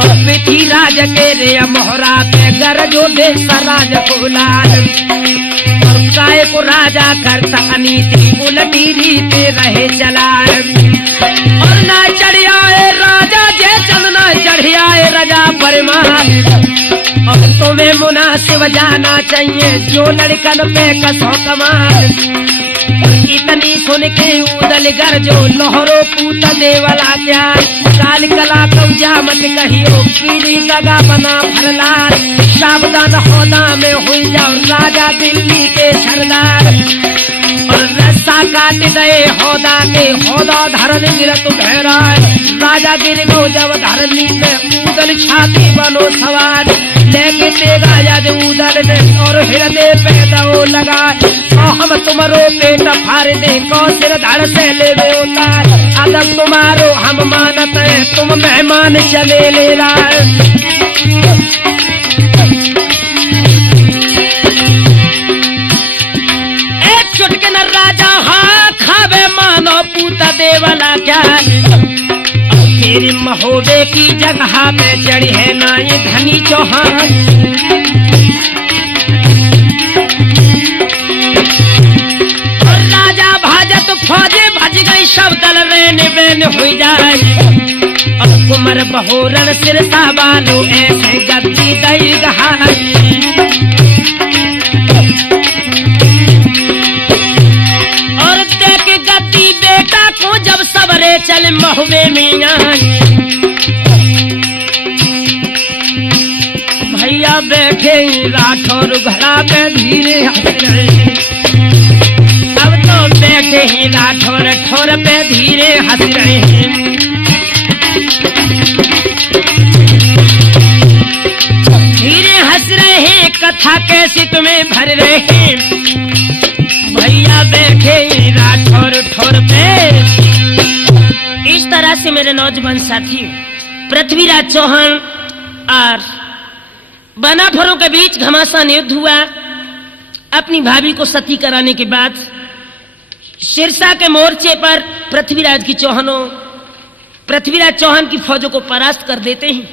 और पिथी राज के रे मोहरा पे गरजो दे सराज को लाल और काय को राजा करता नीति उलटी रीते रहे चलाए और ना चढ़ियाए राजा जे चंदना चढ़ियाए राजा परमार और तो तुम्हें मुनासिब जाना चाहिए जो लड़कन पे कसो कमाल। इतनी सुन के उदल गर जो लोहरो पूत देवला क्या काल कला कौजा मत कहियो कीड़ी दगा बना भरलाल। सावधान होदा में हुई जाओ राजा दिल्ली के सरदार और रस्सा काट दे होदा के होदा धरन गिरत भैरा राजा गिर गो जब धरनी में उदल छाती बनो सवार लेके तेगा यद उदल में और हृदय पे दो लगा हम तुम्हारो पेट फाड़ दे को सिर धड़ से ले उतार अदब तुम्हारो हम मानत है तुम मेहमान चले ले एक चुटके न राजा हाँ खावे मानो पूता देवला क्या तेरी महोबे की जगह पे चढ़ी है ना ये धनी चौहान। फौजे भज गई सब दल रेन बेन हुई जाए और कुमर बहोरन सिरसा बालो ऐसे गद्दी दई गहाई। और देख गद्दी बेटा को जब सबरे चल महुबे मियां भैया बैठे राठौर घड़ा पे धीरे हंस रहे बैठे ही राठौर ठौर पे धीरे हंस रहे हैं। धीरे हंस रहे हैं कथा कैसी तुम्हें भर रहे हैं भैया बैठे ही राठौर ठौर पे। इस तरह से मेरे नौजवान साथी पृथ्वीराज चौहान और बनाफरों के बीच घमासान युद्ध हुआ। अपनी भाभी को सती कराने के बाद सिरसा के मोर्चे पर पृथ्वीराज चौहान की फौजों को परास्त कर देते हैं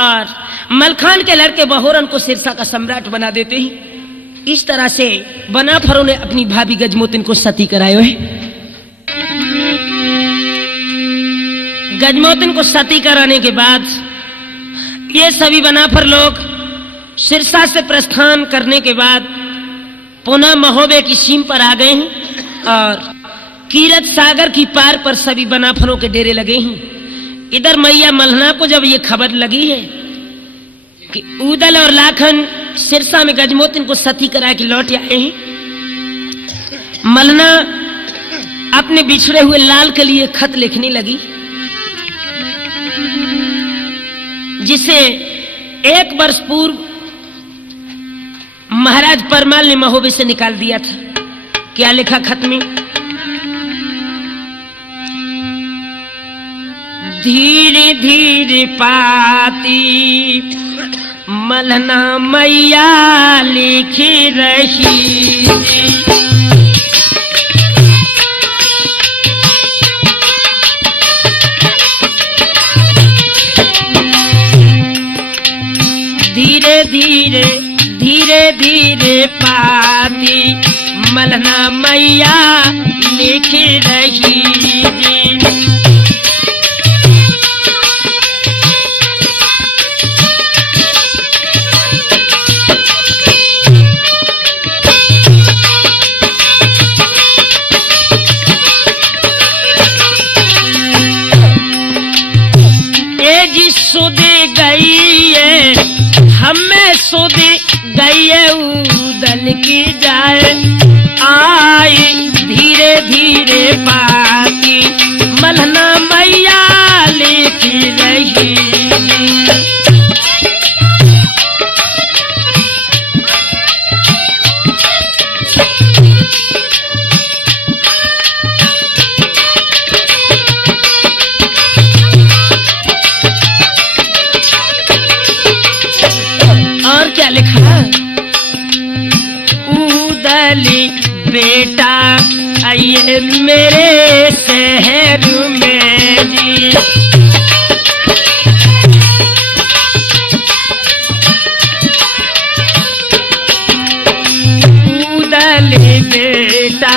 और मलखान के लड़के बहोरन को सिरसा का सम्राट बना देते हैं। इस तरह से बनाफरों ने अपनी भाभी गजमोतिन को सती कराए हुए। गजमोतिन को सती कराने के बाद ये सभी बनाफर लोग सिरसा से प्रस्थान करने के बाद पुनः महोबे की सीम पर आ गए हैं और कीरत सागर की पार पर सभी बनाफरों के डेरे लगे हैं। इधर मैया मल्हना को जब ये खबर लगी है कि उदल और लाखन सिरसा में गजमोतिन को सती करा के लौट आए हैं, मल्हना अपने बिछड़े हुए लाल के लिए खत लिखने लगी जिसे 1 वर्ष पूर्व महाराज परमाल ने महोबे से निकाल दिया था। क्या लिखा खत में? धीरे धीरे पाती मल्हना मैया लिख रही धीरे धीरे धीरे धीरे पाती मल्हना मैया लिख रही सुधी गई है हमें सुधी गई है उदल की जाए आई धीरे धीरे पाती मल्हना मैया लिख रही क्या लिखा? उदली बेटा आइए मेरे शहर में जी उदली बेटा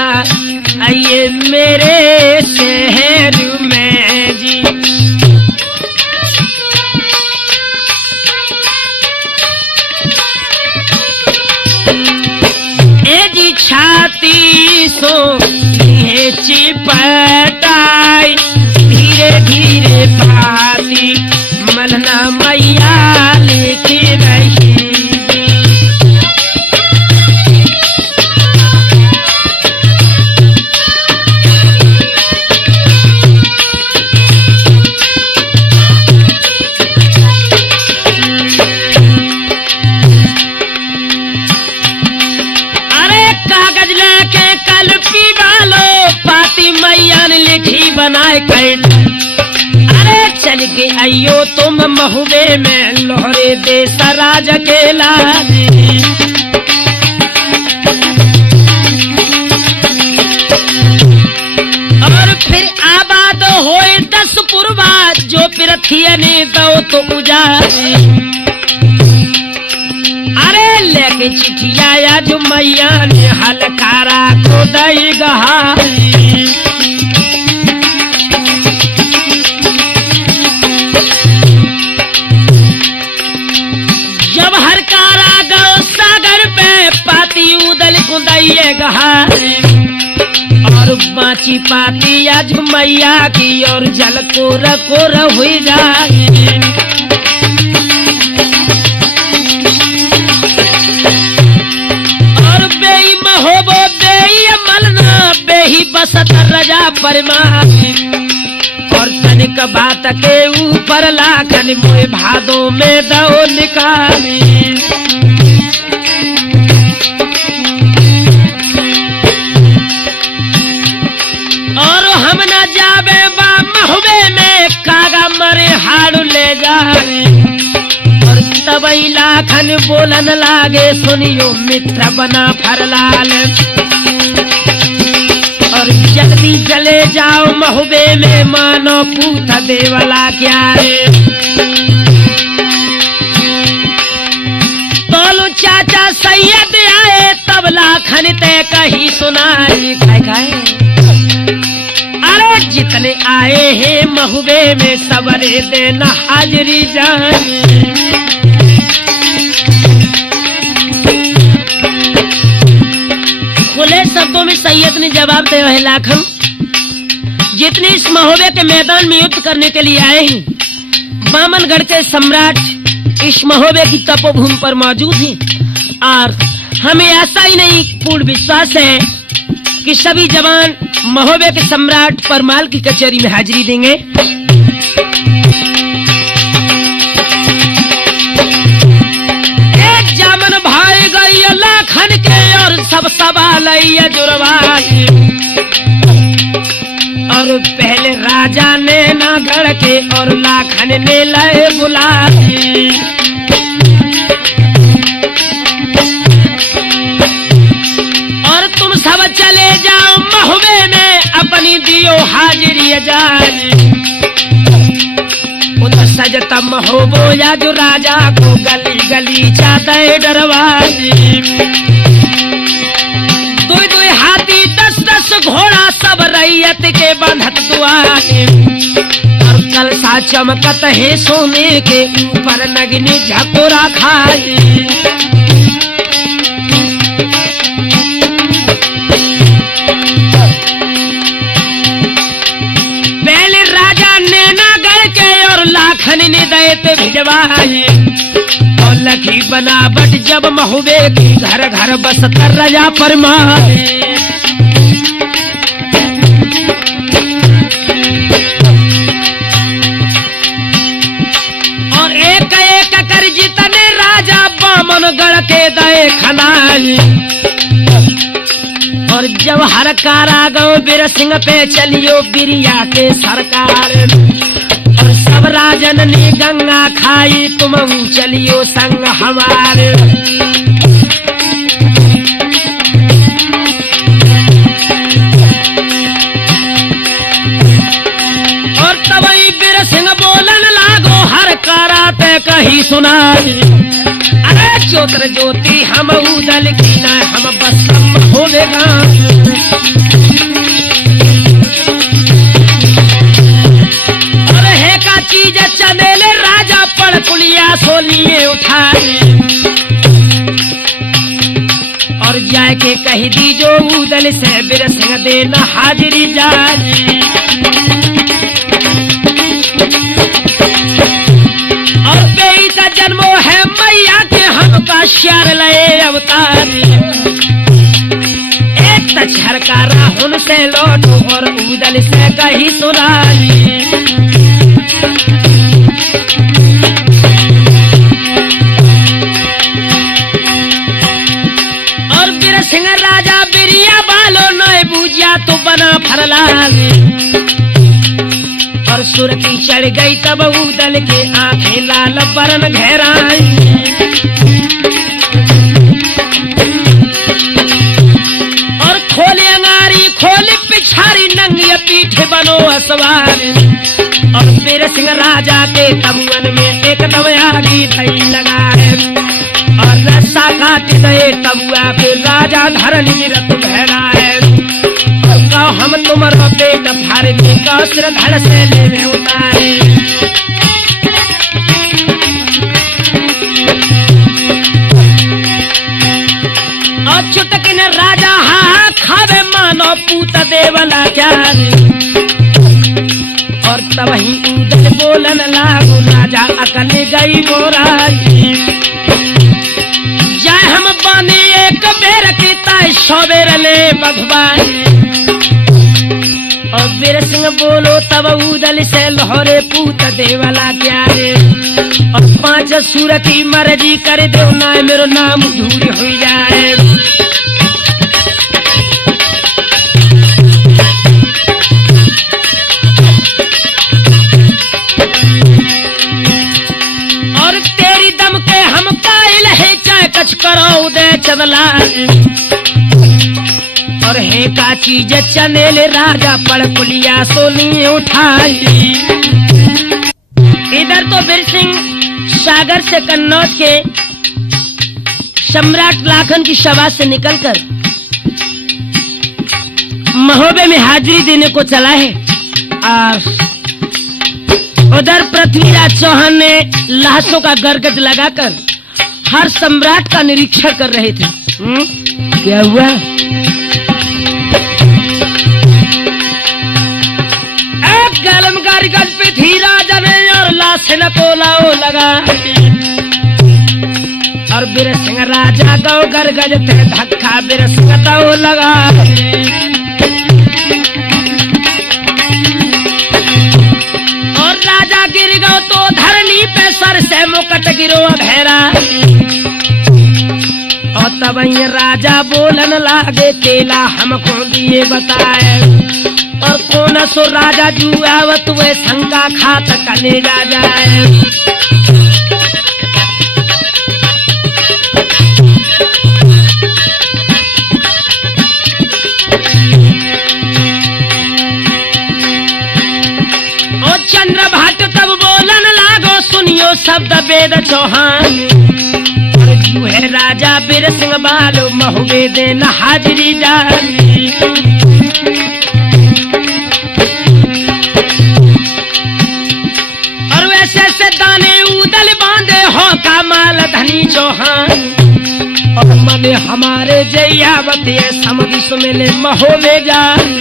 आइए मेरे शहर में जी सो लिए चिपटाई धीरे धीरे पाती मलना मैया लेके रही। मैया ने लिखी बनाए कैद, अरे चल के आइयो तुम महुबे में लोहरे दे सराज अकेला। और फिर आबाद होए 10 पुरवा जो पृथ्वी ने दो तो उजाड़े। अरे लेके चिट्ठिया या जो मैया ने हलकारा को दई गहाई। जब हरकारा गो सागर पे पाती उदल कुदाइए गहाई। और बाची पाती आज मैया की और जल कोर कोर हुई जाए। और बेई महोबो बेई मलना बेही बसत रजा परमाई। और तनिक बात के ऊपर लाखन मोए भादो में दो निकाली। और हम न जावे बा महुबे में कागा मरे हाड़ू ले जाए। और तबई लाखन बोलन लागे सुनियो मित्र बना फरलाल। और जल्दी चले जाओ महुबे में मानो पूत देवला क्या रे। तोलू चाचा सैयद आए तब लाखन ते कही सुनाई। काय अरे जितने आए हैं महुबे में सबरे देना हाजरी जाने। खुले शब्दों में सैयद ने जवाब दिया है लाखन, जितने इस महोबे के मैदान में युद्ध करने के लिए आए हैं बामनगढ़ के सम्राट इस महोबे की तपोभूमि पर मौजूद हैं। और हमें ऐसा ही नहीं पूर्ण विश्वास है कि सभी जवान महोबे के सम्राट परमाल की कचहरी में हाजिरी देंगे। एक जामन भाई गई लाखन के और सब सवाल जुड़वाई। और पहले राजा ने ना गढ़ के और लाखन ने लए बुलाई। और तुम सब चले जाओ महुबे में अपनी दियो हाजिरी जाने। उधर सजता महोबो या जो राजा को गली गली चाहते डरवाने। दुई दुई हाथी 10-10 घोड़ा सब रैयत के बंधत दुआरे। और कलसा चमकत है सोने के ऊपर नगनी झकोरा खाई। पहले राजा नैनागढ़ के और लाखन ने दैत भिजवाए। और लखी बनावट जब महुबे की घर घर बसकर रजा परमाए। और एक एक कर जितने राजा बामनगढ़ के दए खनाई। और जब हर कारा गो बीर सिंह पे चलियो बिरिया के सरकार। और सब राजन ने गंगा खाई तुम चलियो संग हमारे। और तबई बीर सिंह बोलन लागो हर कारा ते कही सुनाई। अरे ज्योत्र ज्योति हम उदल की न हम बस होगा। और है का चीज चंदेले राजा पड़ पुलिया सोनिए उठाए। और जाए जाके कही दी जो उदल से बीर सिंह देना हाजिरी जाए। और बेई का जन्मो है मैया के हमका श्यार लए अवतार। एक तछरका राहुल से लौटो और उदल से कही सुनाई। और बीर सिंह राजा बिरिया बालो नए बूझिया तो बना फरलाल। और सुर की चढ़ गई तब उदल के आंखें लाल बरन घेराई। और खोले अंगारी खोली पिछारी नंगी पीठ बनो असवार। और बीर सिंह राजा के तमुअन में एकदम आगी धई लगाए। और रस्सा काट गए तबुआ पे राजा धरनी रत भैराए। हम तुम्हारा पेट फाड़ दे का सिर धड़ से ले उतारे। और चुटकी ने राजा हा खावे मानो पूत देवला क्या। और तब ही उदल बोलन लागू राजा अकले गई मोराई। जाए हम बने एक बेर की ताई सवेर ले भगवान। और बीर सिंह बोलो तब उदल से लोहरे पूत देवला क्या रे। और 5 सूर की मर्जी कर दो ना मेरो नाम धूल हो जाए। और तेरी दम के हम कायल है चाहे कछ करो दे चबला। और हे का चीज चनेल राजा पड़ पुलिया सोनी उठाई। इधर तो बीर सिंह सागर से कन्नौज के सम्राट लाखन की सभा से निकलकर महोबे में हाजिरी देने को चला है। और उधर पृथ्वीराज चौहान ने लाशों का गरगज लगाकर हर सम्राट का निरीक्षण कर रहे थे। क्या हुआ? गलम गरगज पे थी राजा ने और लाश न कोलाओ लगा। और बीर सिंह राजा गौ गरगज थे धक्का बीर सिंह तो लगा। और राजा गिर गो तो धरनी पे सर से मुकट गिरो घेरा। और तब राजा बोलन लागे तेला हमको दिए बताए। और कौन सो राजा जुआवत वे शंका खात कले जा जाए। ओ चंद्र भट्ट तब बोलन लागो सुनियो शब्द वेद चौहान। है राजा बीर सिंह बालो महुबे देन हाजिरी जानी। और वैसे से दाने उदल बांधे हो का माल धनी चौहान। और मने हमारे जयावत ये समधि सुमिले महुबे जानी।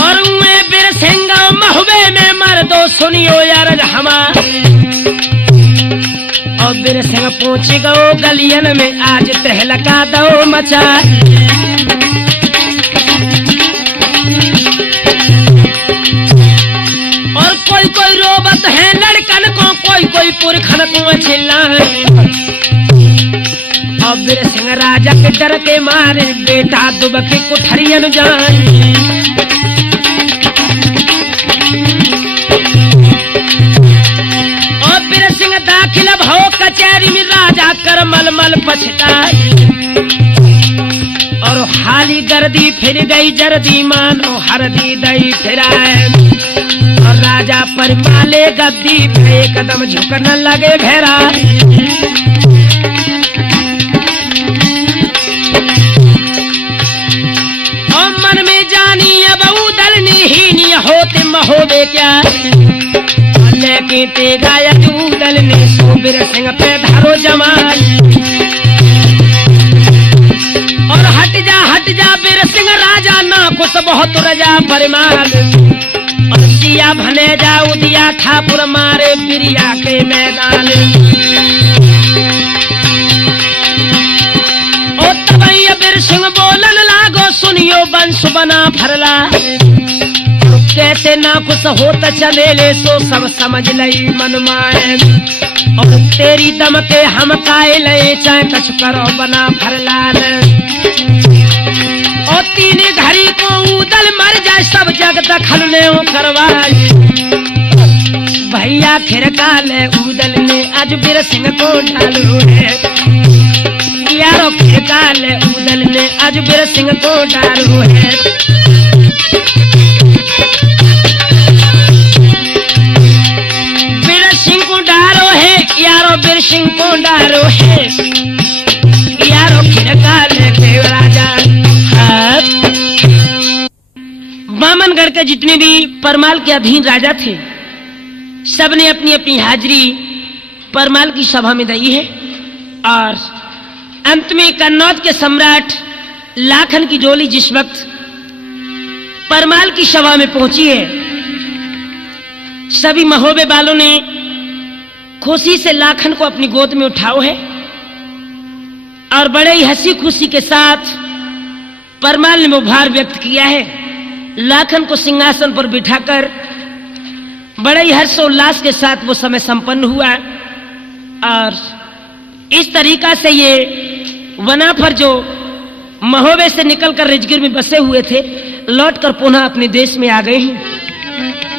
और उए बीर सिंह महुबे में मर दो सुनियो यार हमारे। और बीर सिंह पहुंच गो गलियन में आज तहलका दो मचा। और कोई कोई रोबत है लड़कन को कोई कोई पुरखन को चिल्ला। और बीर सिंह राजा के डर के मारे बेटा दुबके कुठरियन जाए। दाखिल भो कचहरी में राजा कर मलमल पछताई। और हाली गर्दी फिर गई जर्दी मानो हरदी दई फिराए। और राजा पर माले गद्दी पे कदम झुकने लगे भेरा। और मन में जानी अब उदल नहीं होते महोबे क्या। फेंकी ते गाया जूदल ने सो बीर सिंह पे धारो जमाल। और हट जा बीर सिंह राजा ना कुछ बहुत रजा फरमान। और सिया भने जा उदिया ठाकुर मारे बिरिया के मैदान। ओ तबैया बीर सिंह बोलन लागो सुनियो वंश बना फरला। कैसे ना कुछ होत चले ले सो सब समझ लई मन माए। और तेरी दम के हम काए ले चाहे कछ करो बना फरलान। और तीन घड़ी को उदल मर जाए सब जग दखल ने करवाई। भैया खिरका ले उदल ने आज बीर सिंह को डालो है। यारो खिरका ले उदल ने आज बीर सिंह को डालो है। बीर सिंह को डारो है यारो बीर सिंह को डारो है। यारो खिरका ले के राजा बामनगढ़ के जितने भी परमाल के अधीन राजा थे सबने अपनी अपनी हाजिरी परमाल की सभा में दी है। और अंत में कन्नौज के सम्राट लाखन की डोली जिस वक्त परमाल की सभा में पहुंची है सभी महोबे वालों ने खुशी से लाखन को अपनी गोद में उठाओ है। और बड़े ही हंसी खुशी के साथ परमाल ने मुभार व्यक्त किया है। लाखन को सिंहासन पर बिठाकर बड़े ही हर्षोल्लास के साथ वो समय संपन्न हुआ। और इस तरीका से ये वनाफर जो महोबे से निकलकर राजगीर में बसे हुए थे लौटकर पुनः अपने देश में आ गए हैं।